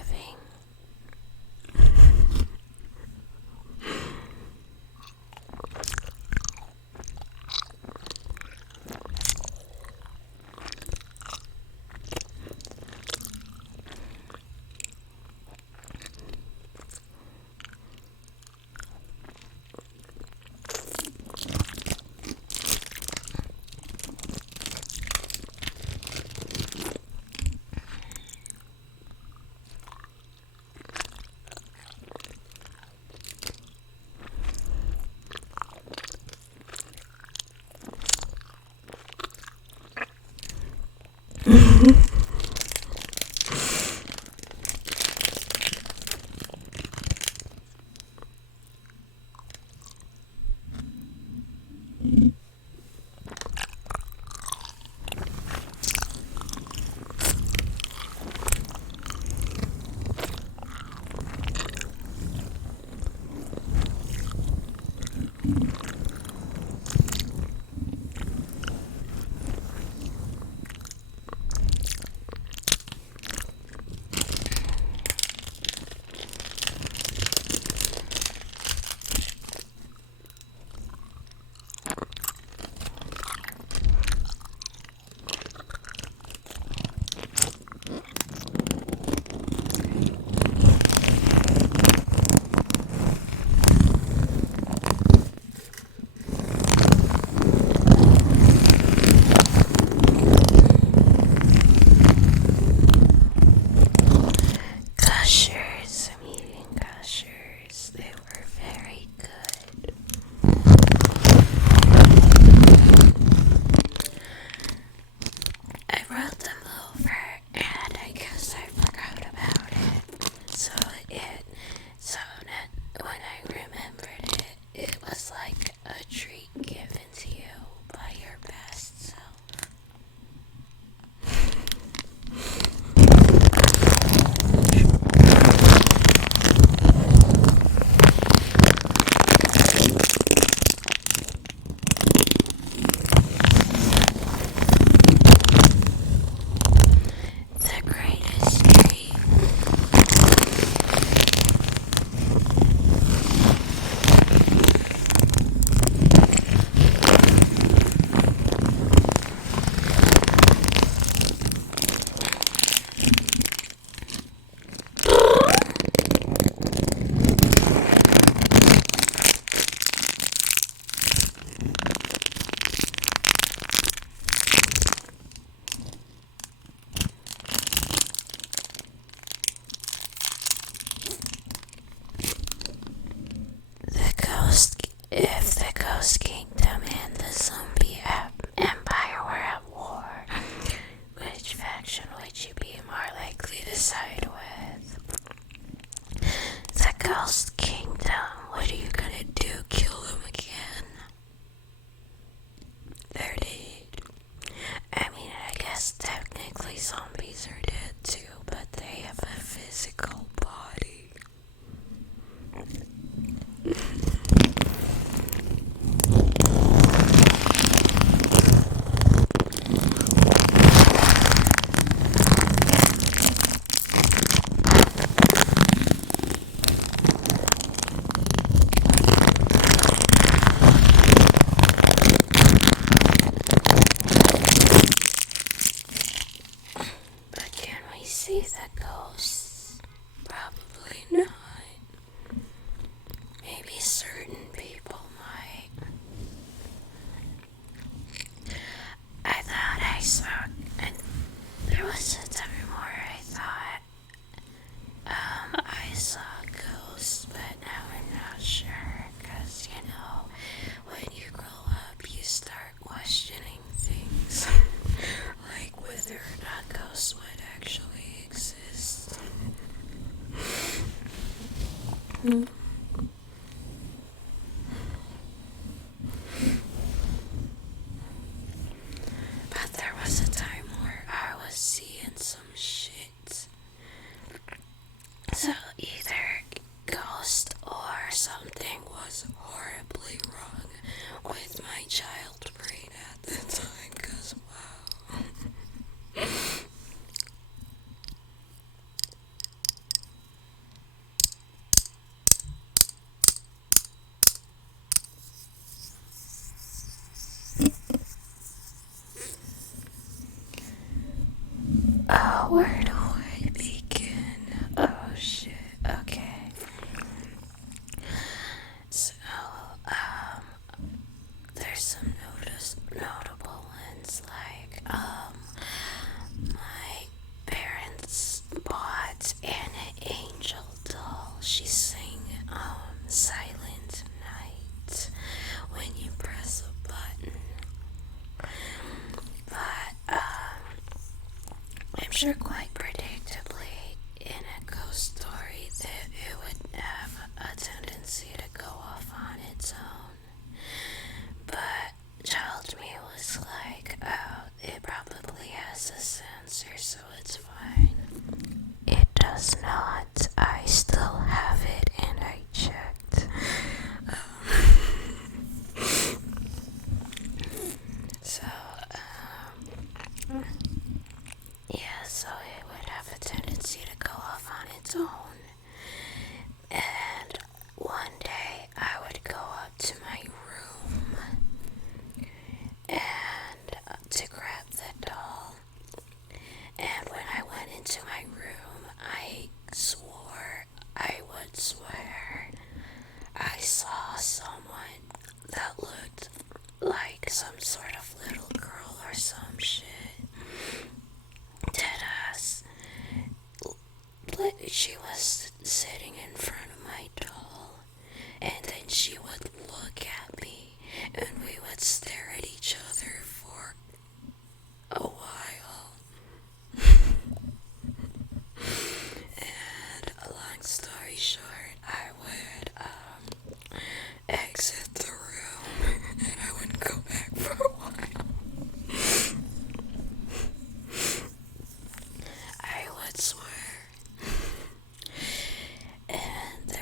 But there was a time where I was seeing some shit. So either ghost or something was horribly wrong with my child brain at the time, cause wow. Oh, where do I begin? Oh shit, okay. So, there's some notable ones, like, my parents bought an angel doll. She sang, Silent Night when you press a button. But, I'm sure quite predictably, in a ghost story, that it would have a tendency to go off on its own. But child me was like, oh, it probably has a sensor, so it's fine. It does not. I still have it, and I checked. So, yeah, so it would have a tendency to go off on its own. And one day I would go up to my room and to grab the doll. And when I went into my room, I would swear, I saw someone that looked like some sort of little girl or some shit. Deadass. She was sitting in front of my doll, and then she would look at me, and we would stare at each other for a while. And long story short, I would exit the room, and I wouldn't go back for a while. I would swear. And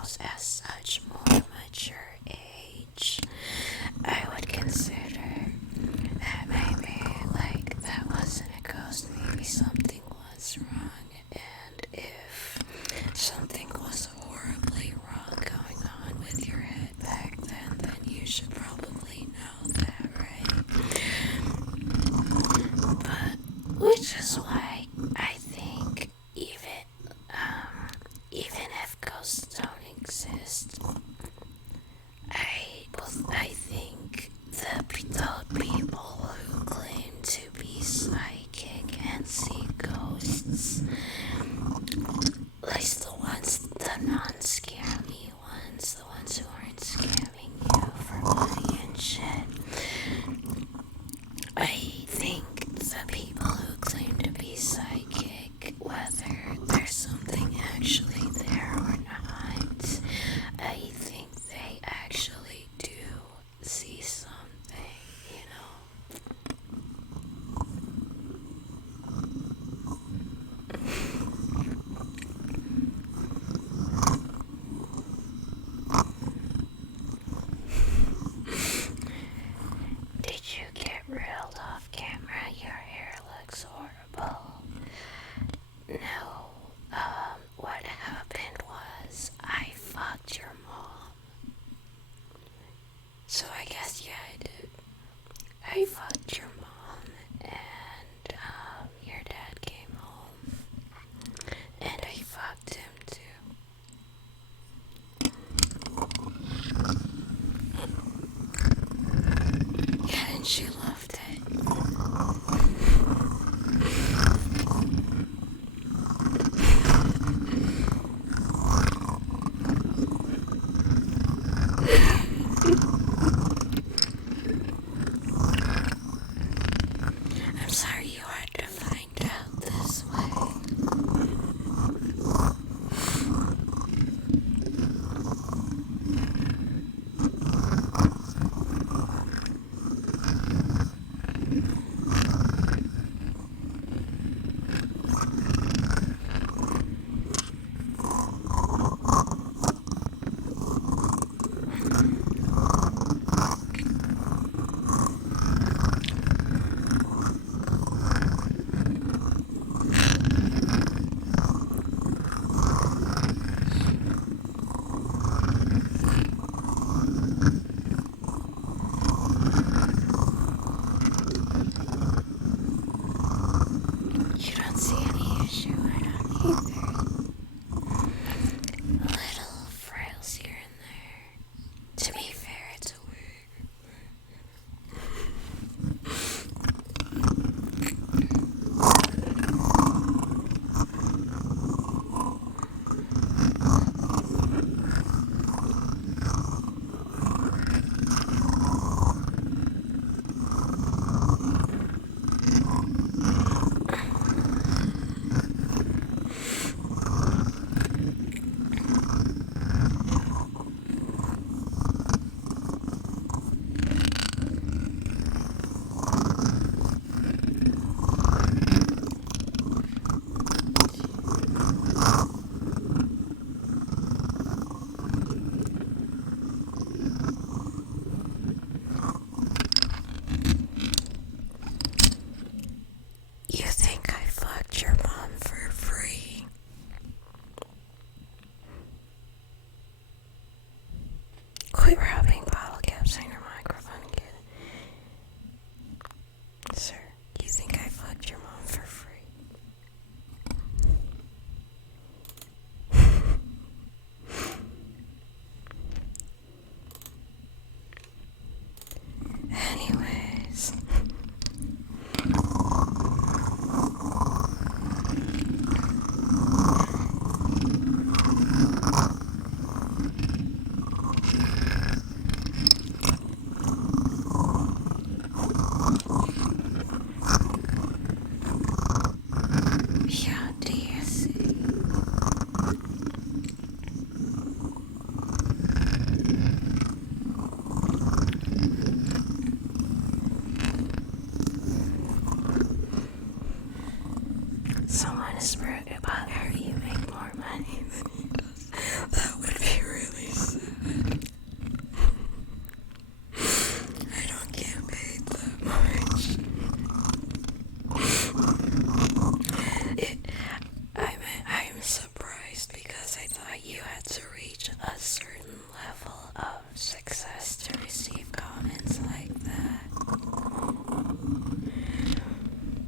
knows, as such more mature age, I would consider that maybe, like, that wasn't a ghost, maybe something was wrong, and if something was horribly wrong going on with your head back then you should probably know that, right? But, which is why I think even if ghosts don't exist, I think the people who claim to be psychic and see ghosts, at least the non-scammy ones, the ones who aren't scamming you for money and shit, I think the people who claim to be psychic, whether there's something actually there or not, I think they actually do see something, you know? Did you get reeled off camera? Your hair looks horrible. No, what happened was I fucked your mom. So I guess, yeah, I did. I fucked your mom, and, your dad came home, and I fucked him too. Yeah, and she loved it. I'm sorry you had to find out this way. certain level of success to receive comments like that.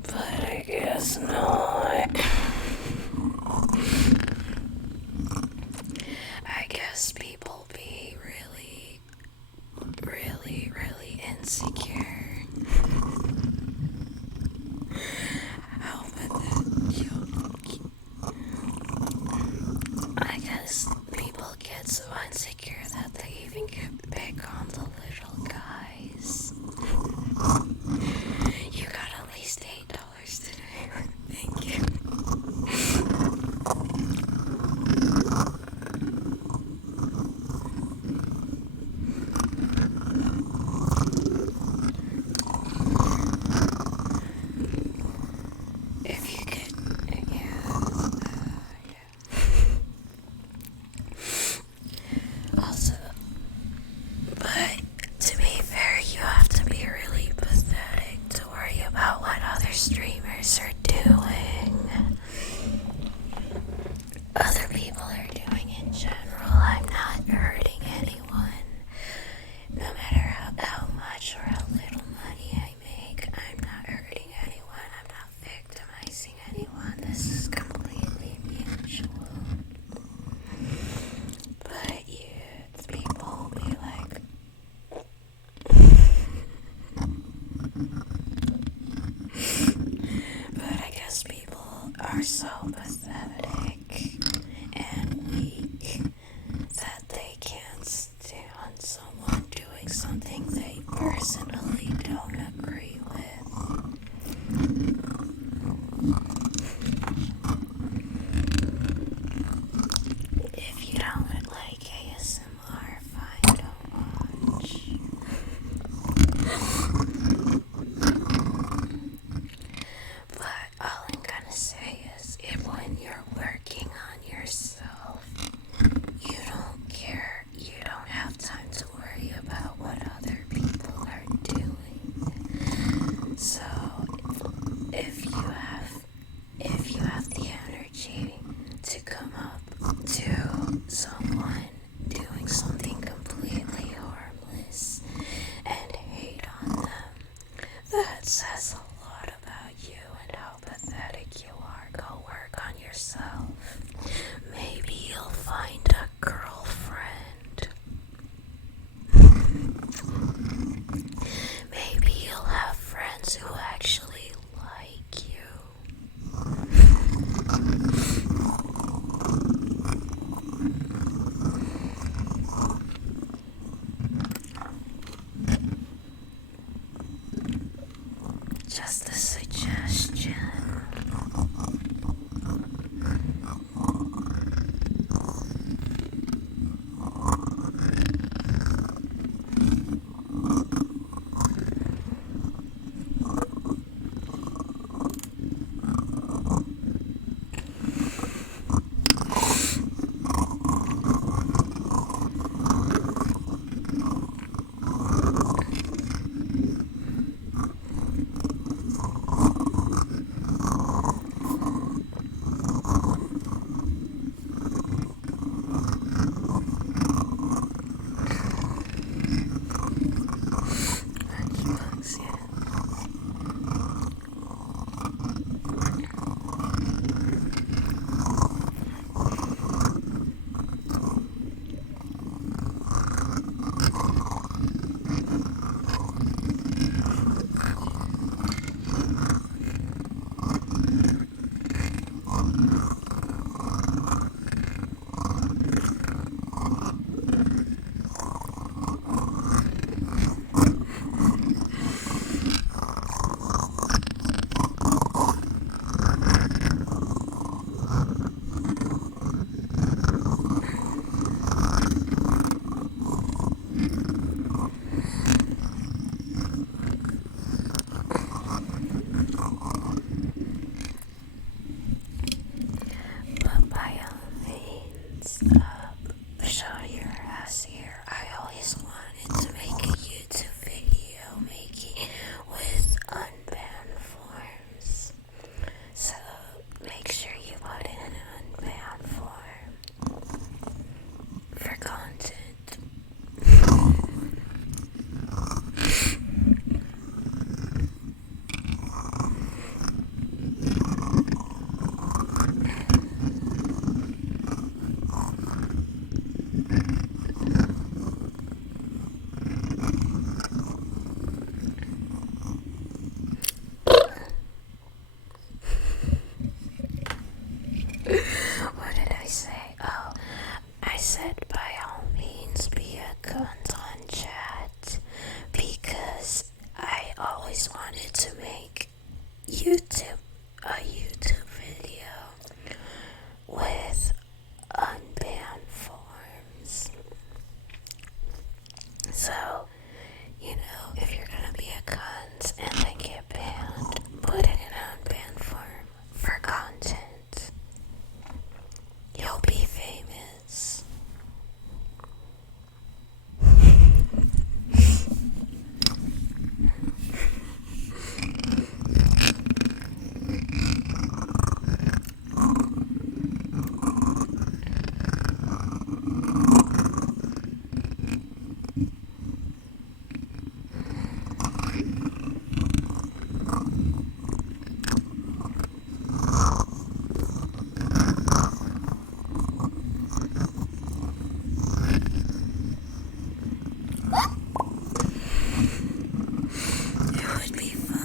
But I guess not. I guess people be really, really, really insecure. How about that joke? I guess people get so insecure that they even get pick on the little guys. You got at least $8 today. Thank account on chat because I always wanted to make a YouTube video with unbanned forms. So, if you're gonna be a cunt and then get banned, put it in an unbanned form for content. You'll be famous. It would be fun.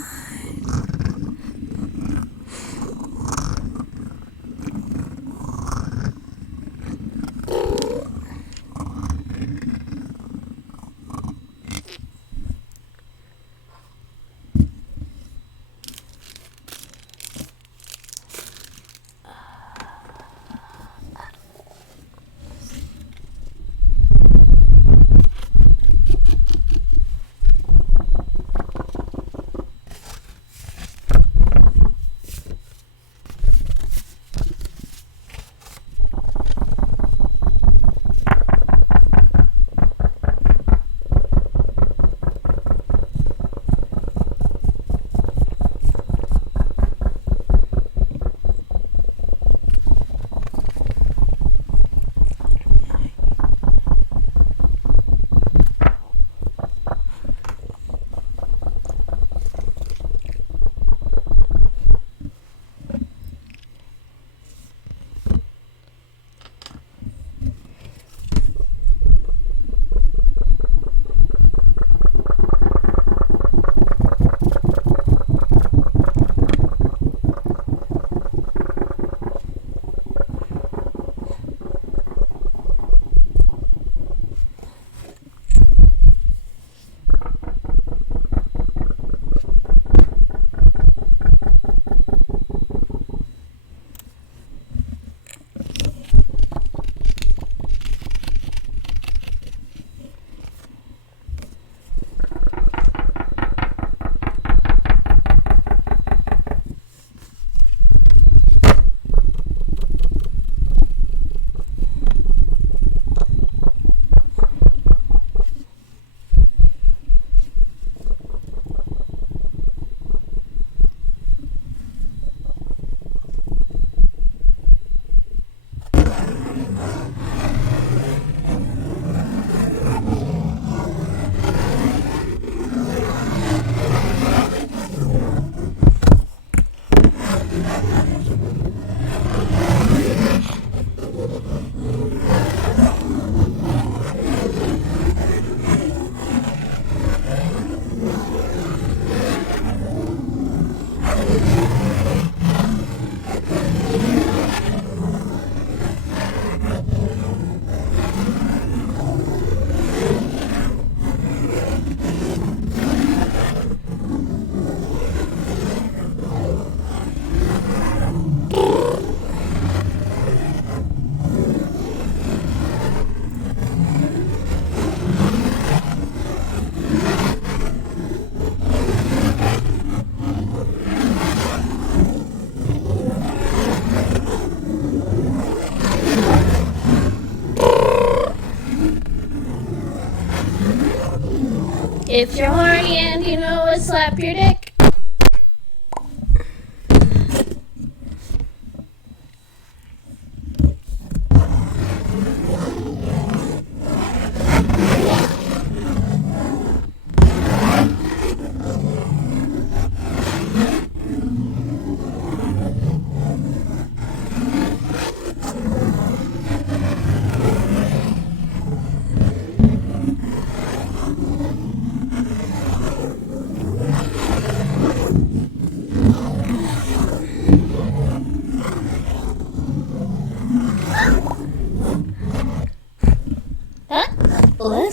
If you're horny and you know it, slap your dick.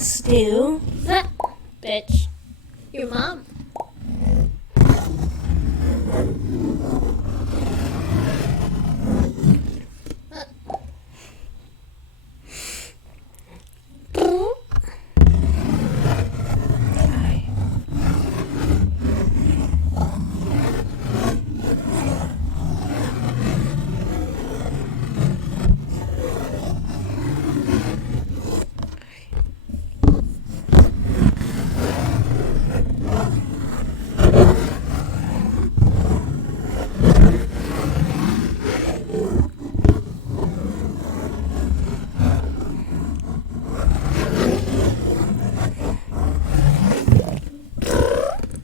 Stu. Ah, bitch. Your mom.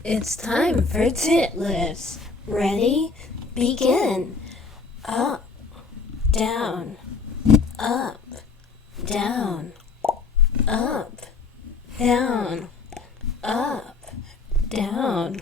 It's time for tit lifts. Ready? Begin. Up, down, up, down, up, down, up, down.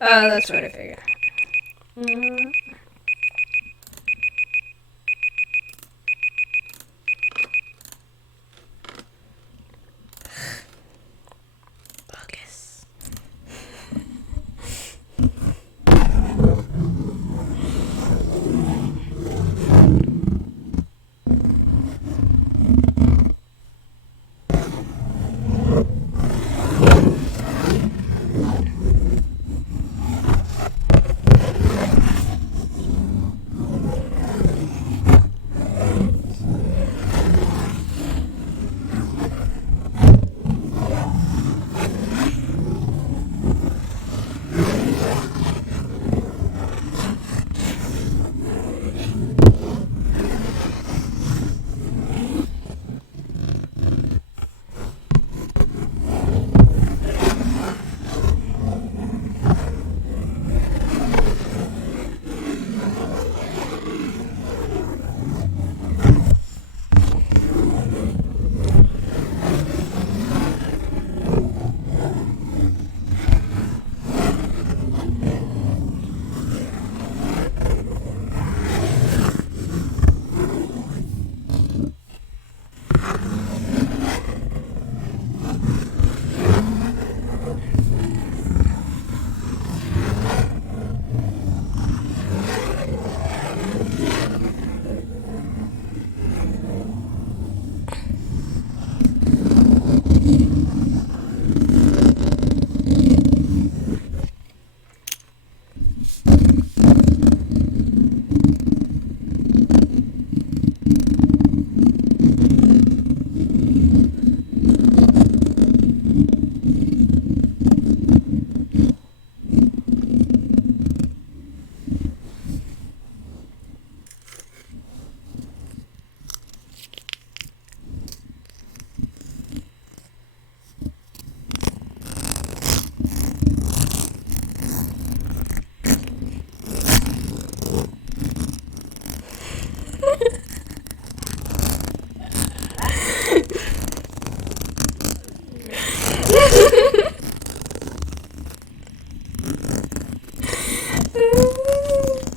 Oh, that's what I figured. Mm-hmm. Focus.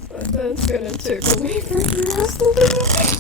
But that's gonna tickle me for the rest of the night.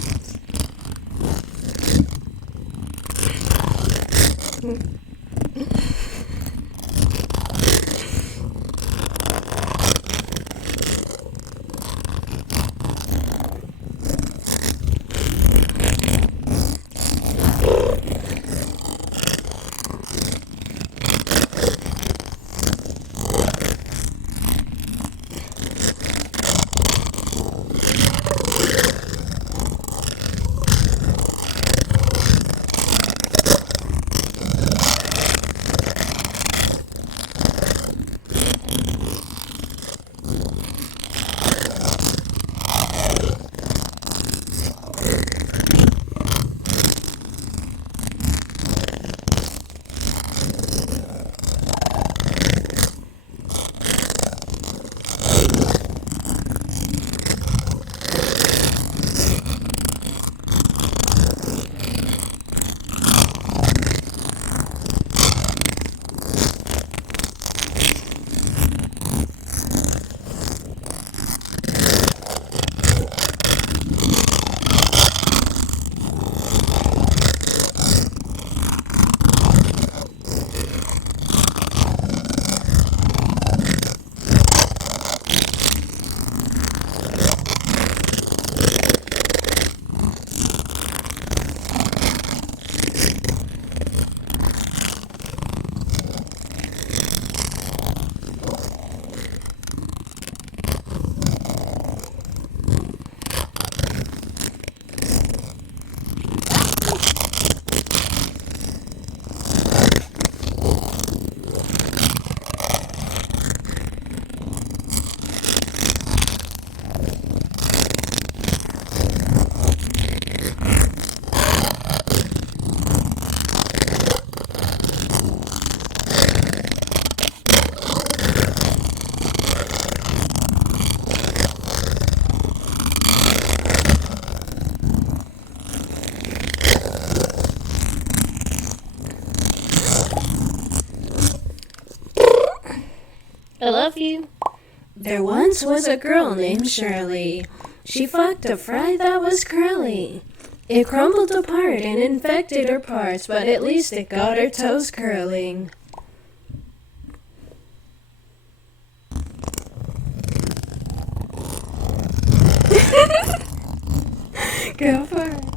There once was a girl named Shirley. She fucked a fry that was curly. It crumbled apart and infected her parts, but at least it got her toes curling. Go for it.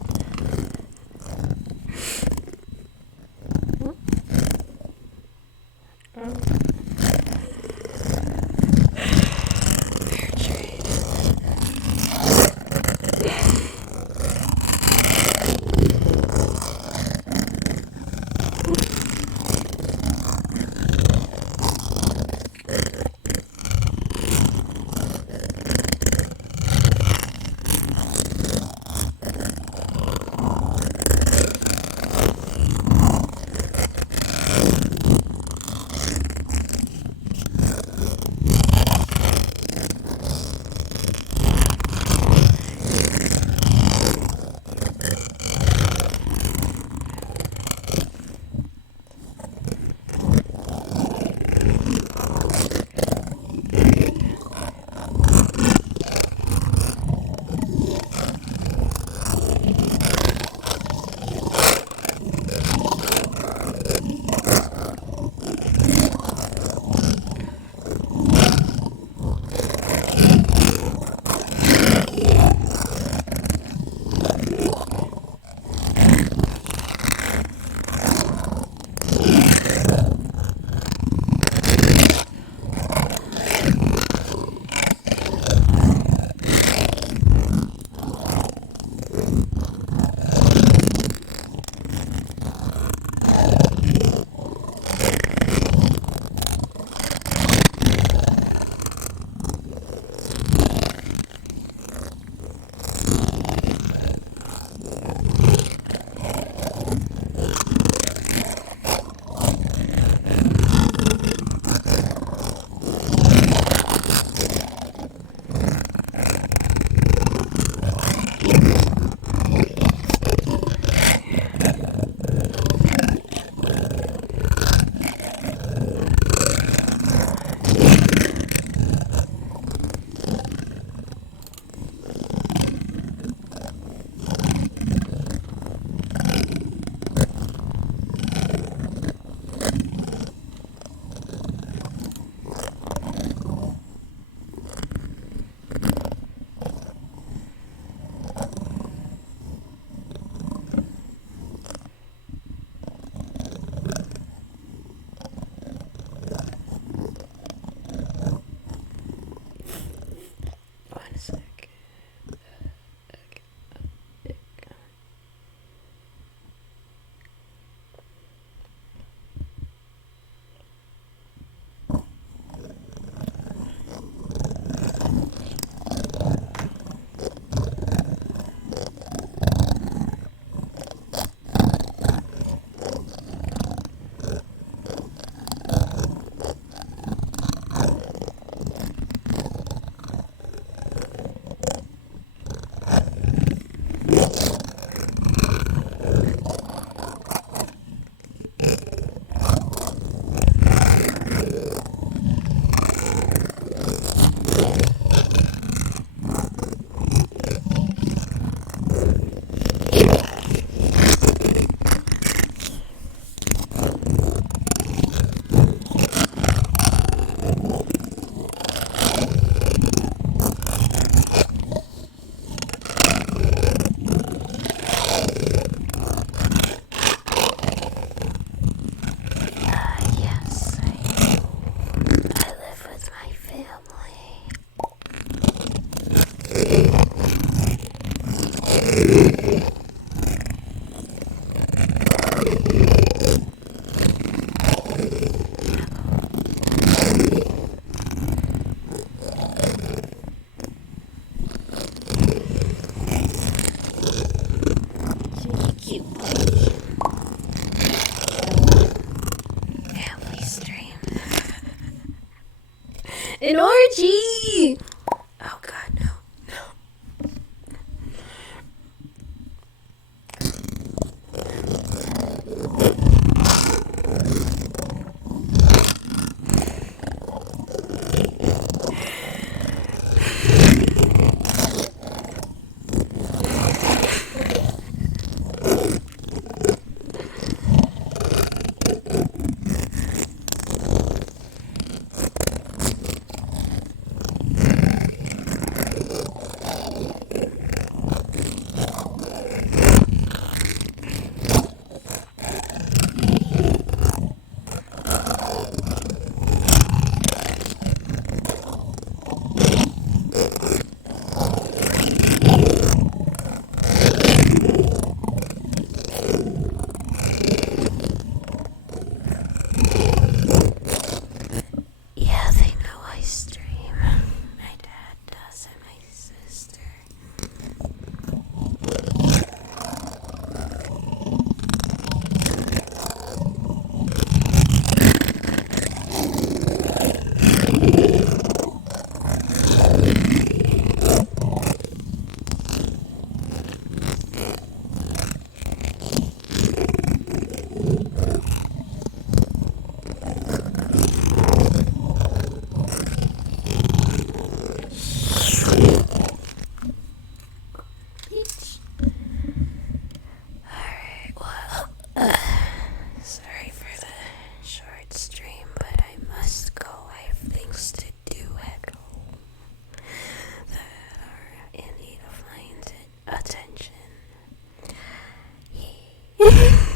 An orgy! Oh god, no. it.